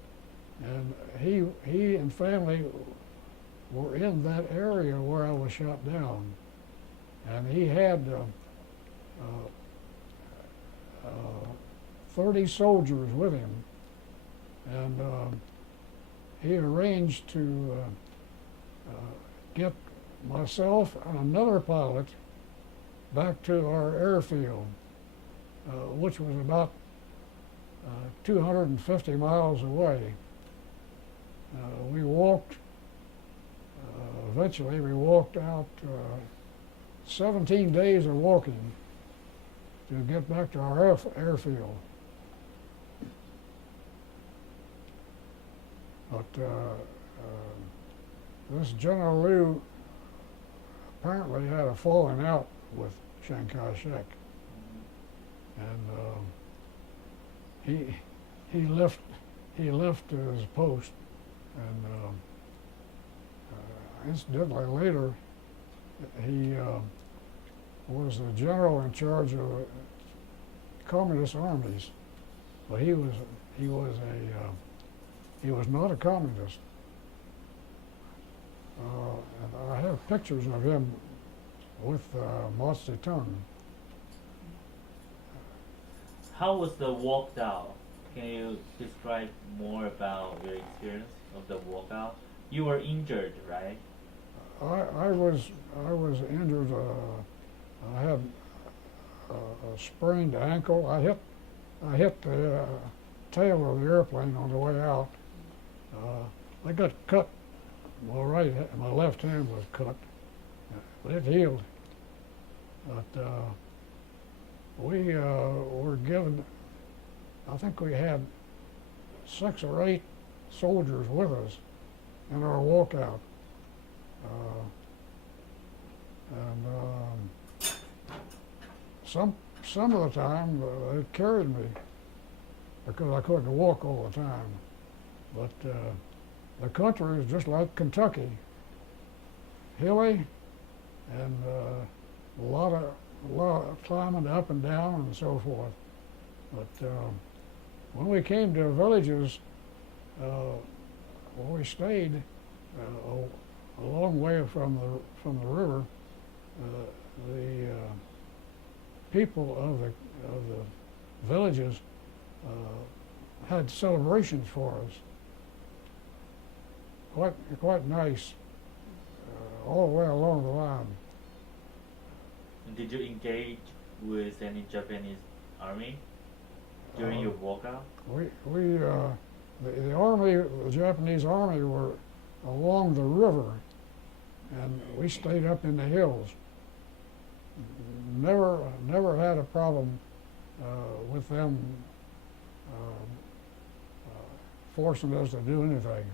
and he and family were in that area where I was shot down, and he had 30 soldiers with him, and he arranged to get myself and another pilot back to our airfield, which was about 250 miles away. We walked, eventually we walked out 17 days of walking to get back to our airfield. But this General Liu apparently had a falling out with Chiang Kai-shek, and he left his post, and incidentally later he was the general in charge of communist armies, but he was not a communist. And I have pictures of him with Mao Zedong. How was the walkout? Can you describe more about your experience of the walkout? You were injured, right? I was injured. I had a sprained ankle. I hit the tail of the airplane on the way out. I got cut. My left hand was cut, but it healed. But we were given I think we had 6 or 8 soldiers with us in our walkout. Some of the time they carried me because I couldn't walk all the time. But the country is just like Kentucky, hilly, and a lot of climbing up and down and so forth. But when we came to villages, where we stayed a long way from the river, the people of the villages had celebrations for us. Quite nice, all the way along the line. And did you engage with any Japanese army during your walkout? The army, the Japanese army, were along the river, and we stayed up in the hills. Never had a problem with them forcing us to do anything.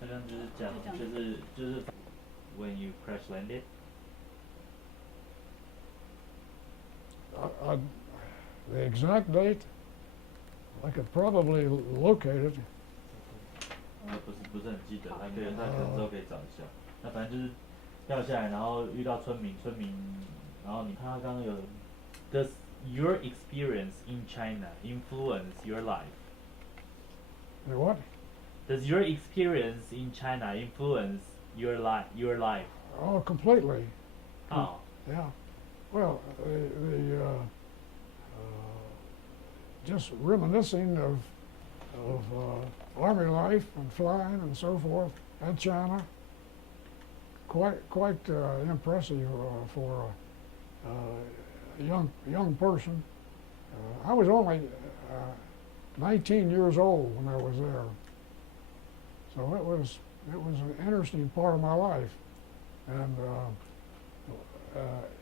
刚刚就是讲，就是 when you crash landed. The exact date, I could probably locate it. 不是很记得，他可能之后可以找一下。那反正就是掉下来，然后遇到村民，然后他刚刚有 Does your experience in China influence your life? The what? Does your experience in China influence your life? Oh, completely. How? Yeah. Well, just reminiscing of army life and flying and so forth at China. Quite impressive for a young person. I was only 19 years old when I was there, so it was an interesting part of my life. And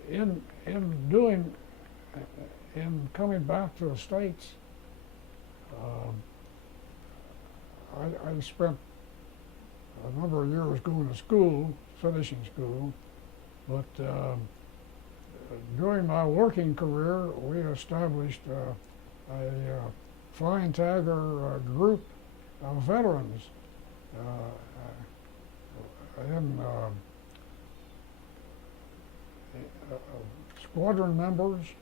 in coming back to the States, I spent a number of years going to school, finishing school, but during my working career, we established a flying tiger group of veterans in squadron members,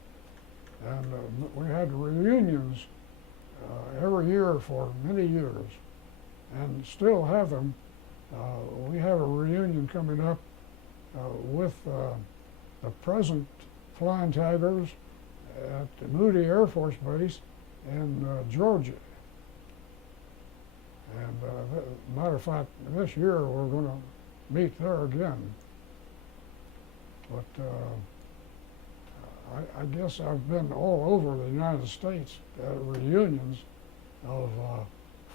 and we had reunions every year for many years, and still have them. We have a reunion coming up with the present Flying Tigers at the Moody Air Force Base in Georgia. And matter of fact, this year we're going to meet there again. But I guess I've been all over the United States at reunions of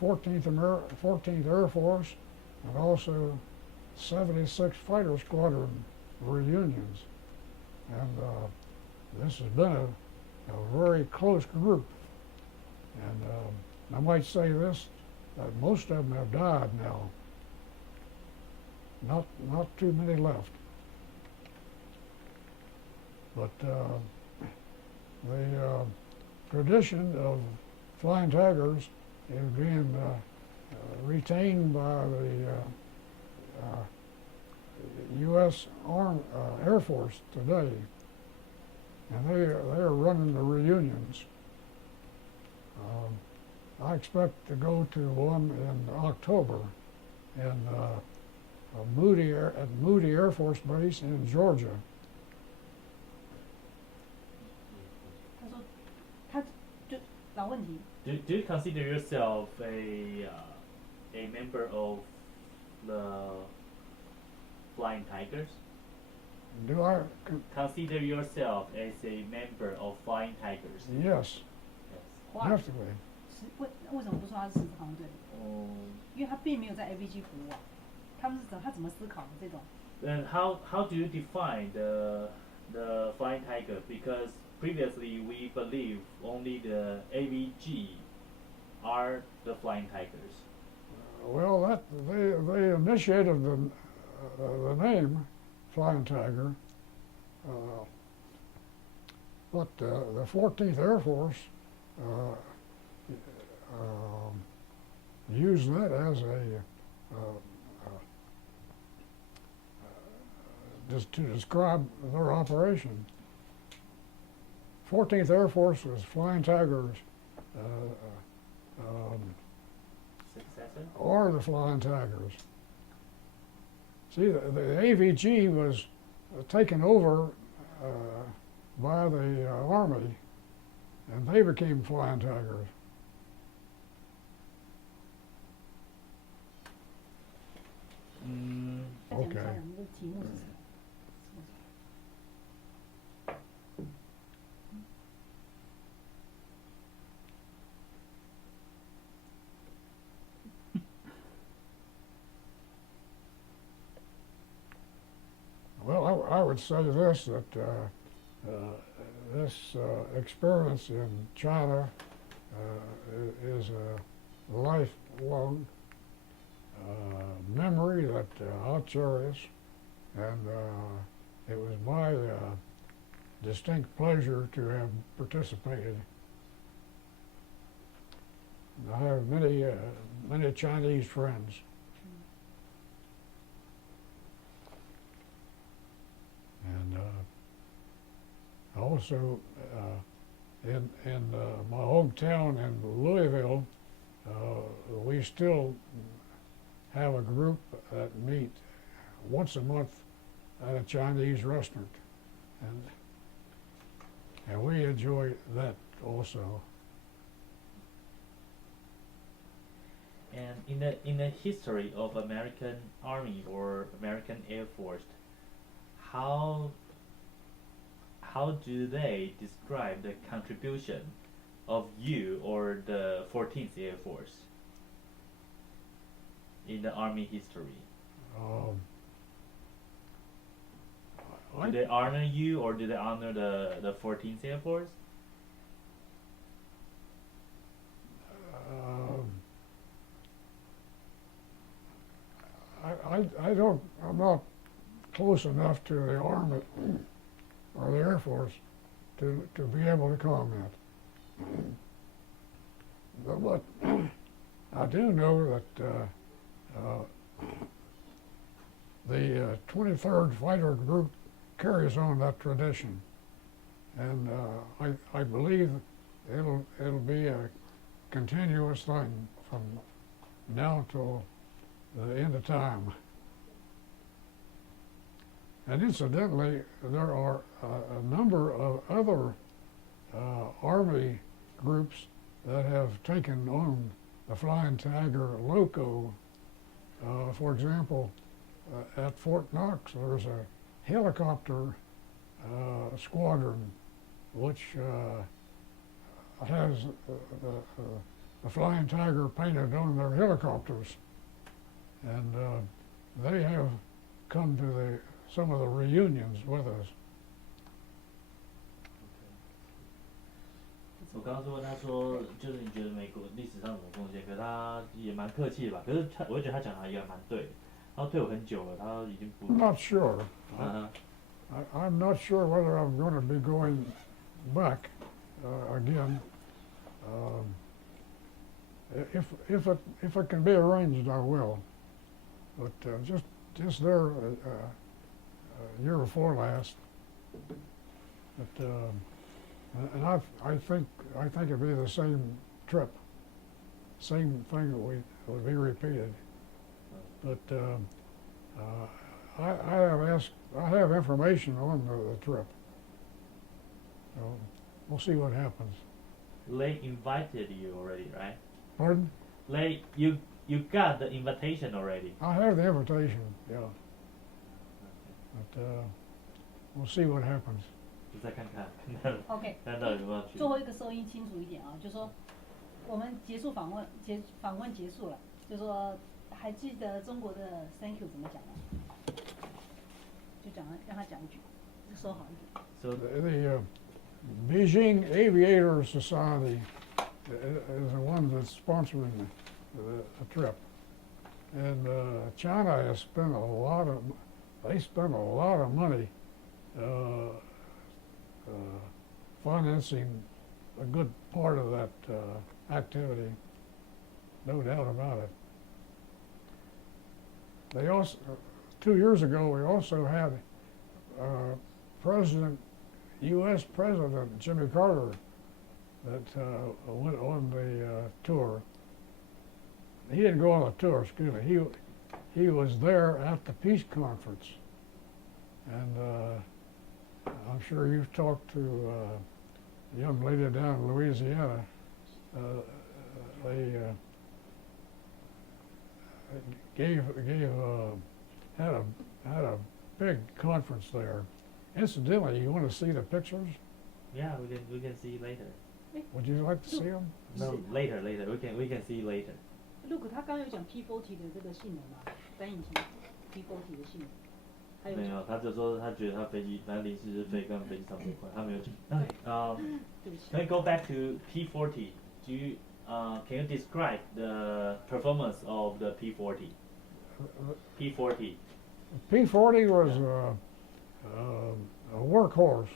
14th Air Force and also 76 Fighter Squadron reunions. And this has been a very close group. And I might say this, that most of them have died now. Not too many left. But the tradition of Flying Tigers is being retained by the U.S. Air Force today, and they are running the reunions. I expect to go to one in October in Moody Air Force Base in Georgia. 他说，他就老问题。 Do you consider yourself a member of the Flying Tigers? Do I? Consider yourself as a member of Flying Tigers? Yes, Why? definitely. 为什么不说他是狮子航队？哦。因为他并没有在 AVG 服务啊。他怎么思考的这种？ Then how do you define the Flying Tiger? Because previously we believe only the AVG are the flying tigers. Well, they initiated the name Flying Tiger, but the 14th Air Force used that as just to describe their operation. 14th Air Force was Flying Tigers, Successor? or the Flying Tigers. See, the AVG was taken over by the Army, and they became Flying Tigers. Mm, 再讲一下 OK 我们的题目是什么？ Well, I would say this, that this experience in China is a lifelong memory that I'll cherish, and it was my distinct pleasure to have participated. And I have many Chinese friends. And also in my hometown in Louisville, we still have a group that meet once a month at a Chinese restaurant, and we enjoy that also. and in the history of American Army or American Air Force, how do they describe the contribution of you or the 14th Air Force in the Army history? Do they honor you or do they honor the 14th Air Force? I'm not close enough to the Army or the Air Force to be able to comment. But I do know that the 23rd Fighter Group carries on that tradition, and I believe it'll be a continuous thing from now till the end of time. And incidentally, there are a number of other Army groups that have taken on the Flying Tiger logo. For example, at Fort Knox, there's a helicopter squadron which has the Flying Tiger painted on their helicopters. And they have come to some of the reunions with us. 我刚刚是问他说，就是你觉得美国历史上有什么贡献？可是他也蛮客气的吧？可是我会觉得他讲的也蛮对的。他退伍很久了，他已经不。I'm not sure. 嗯 I'm not sure whether I'm going to be going back again. If it can be arranged, I will. But just there year before last. But and I think it'd be the same trip, same thing that would be repeated. But I have information on the trip, so we'll see what happens. They invited you already, right? Pardon? You got the invitation already. I have the invitation, yeah. But we'll see what happens. 再看看， OK，看到有没有去。最后一个收音清楚一点啊，就说我们结束访问结束了，就说还记得中国的 Thank you 怎么讲吗？就讲让他讲一句，收好一点。So Beijing Aviator Society is the one that's sponsoring the trip. And China has spent they spent a lot of money financing a good part of that activity, no doubt about it. They also, 2 years ago, we also had U.S. President Jimmy Carter that went on the tour. He didn't go on the tour, excuse me. He was there at the peace conference, and I'm sure you've talked to a young lady down in Louisiana. They had a big conference there. Incidentally, you want to see the pictures? Yeah, we can see later. Would you like to see them? No, later. We can see later. Look， 他刚刚有讲 P40 的这个性能嘛，单引擎 P40 的性能，还有没有，他就说他觉得他飞机反正临时是飞跟飞机上飞快，他没有讲。对不起 Can we go back to P40? Do you can you describe the performance of the P40? P40. P40 was a workhorse.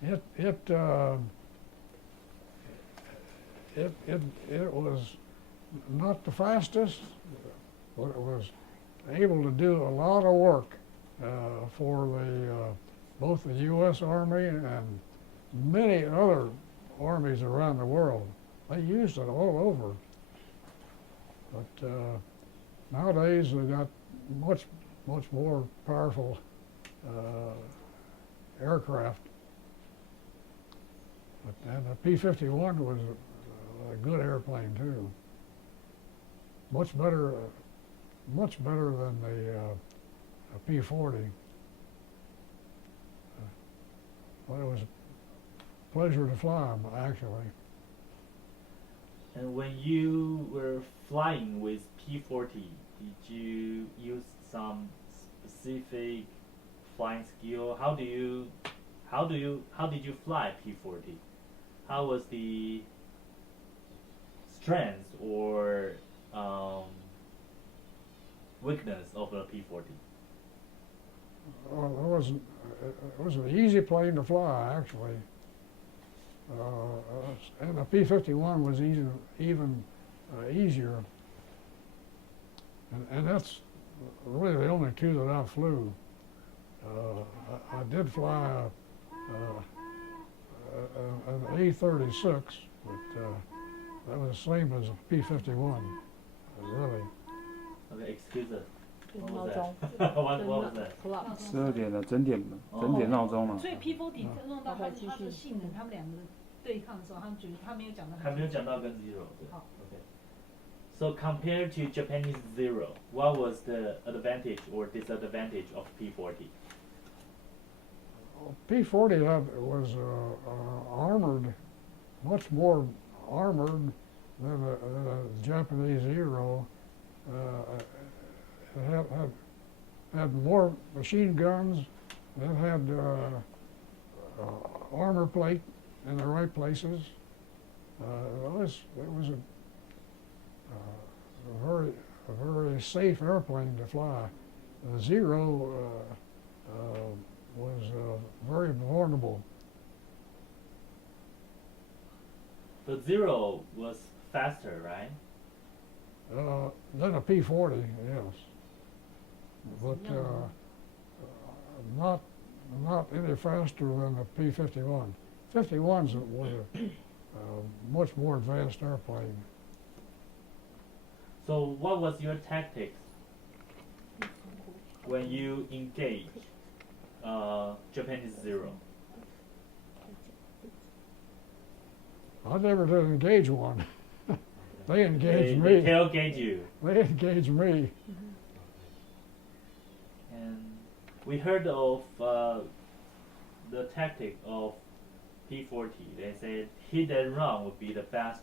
It was not the fastest, but it was able to do a lot of work for both the U.S. Army and many other armies around the world. They used it all over. But nowadays they got much more powerful aircraft. And the P-51 was a good airplane too. Much better than the P-40. But it was a pleasure to fly them, actually. And when you were flying with P40, did you use some specific flying skill? How did you fly P40? How was the strength or weakness of the P40? Well, it was an easy plane to fly, actually. And the P-51 was even easier. And that's really the only two that I flew. I did fly an A-36, but that was the same as a P-51, really. Okay, excuse us. 闹 What 钟 was that? what was that? clock 12点了，整点闹钟了。所以 P40 弄到它的性能，他们两个对抗的时候，他们觉得他没有讲到。还没有讲到跟 Zero 对。好 Okay. So compared to Japanese Zero, what was the advantage or disadvantage of P40? P-40 was armored, much more armored than a Japanese Zero. It had more machine guns. It had armor plate in the right places. It was a very safe airplane to fly. The Zero was very vulnerable. The Zero was faster, right? Than a P-40, yes, but not any faster than the P-51. 51s was a much more advanced airplane. So what was your tactics when you engaged Japanese Zero? I never did engage one. They engaged They me. tailgate you. They engaged me. And we heard of the tactic of P40. They said hit and run would be the best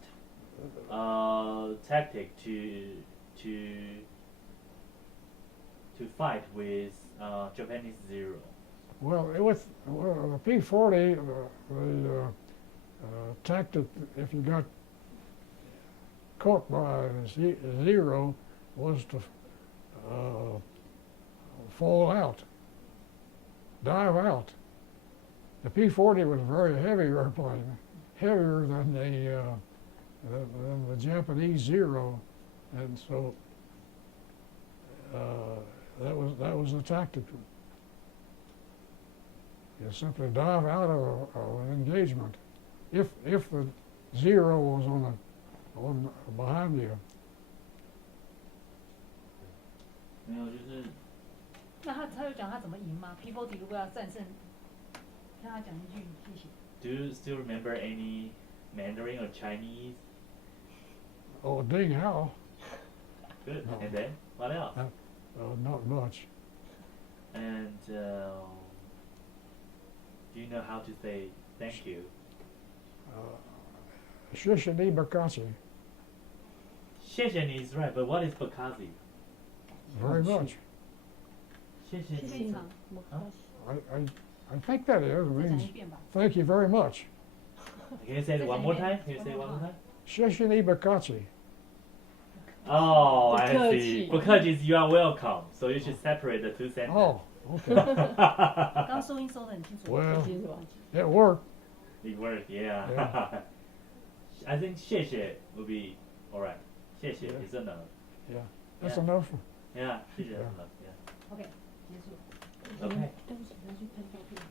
tactic to fight with Japanese Zero. Well, the P-40, the tactic, if you got caught by zero, was to fall out, dive out. The P-40 was a very heavy airplane, heavier than the Japanese Zero, and so that was the tactic. You simply dive out of an engagement. If the Zero was on behind you. 没有，就是 那他有讲他怎么赢吗？P40如果要战胜，看他讲一句，谢谢。 Do you still remember any Mandarin or Chinese? Oh, ding hell, Good. No. And then what else? not much. And do you know how to say thank you? Shishini Bakachi, 谢谢你 is right, but what is Bakazi? very much. 谢谢你。非常， I think that is. It 再讲 means 一遍吧。 thank you very much. Can you say it one more time? Can you say it one more time? Shishini Bakachi. Oh, I 不客 see. 气。 Because you are welcome, so you should separate the two sentences. Oh, okay. 刚刚收音收得很清楚。 Well, 其实吧 it worked. It worked, yeah. Yeah. I think 谢谢 would be alright. 谢谢 Yeah. is enough. Yeah, that's Yeah. enough. Yeah, 谢谢 is Yeah. enough. Yeah. OK，结束。 Okay. 对不起，我要去拍照片。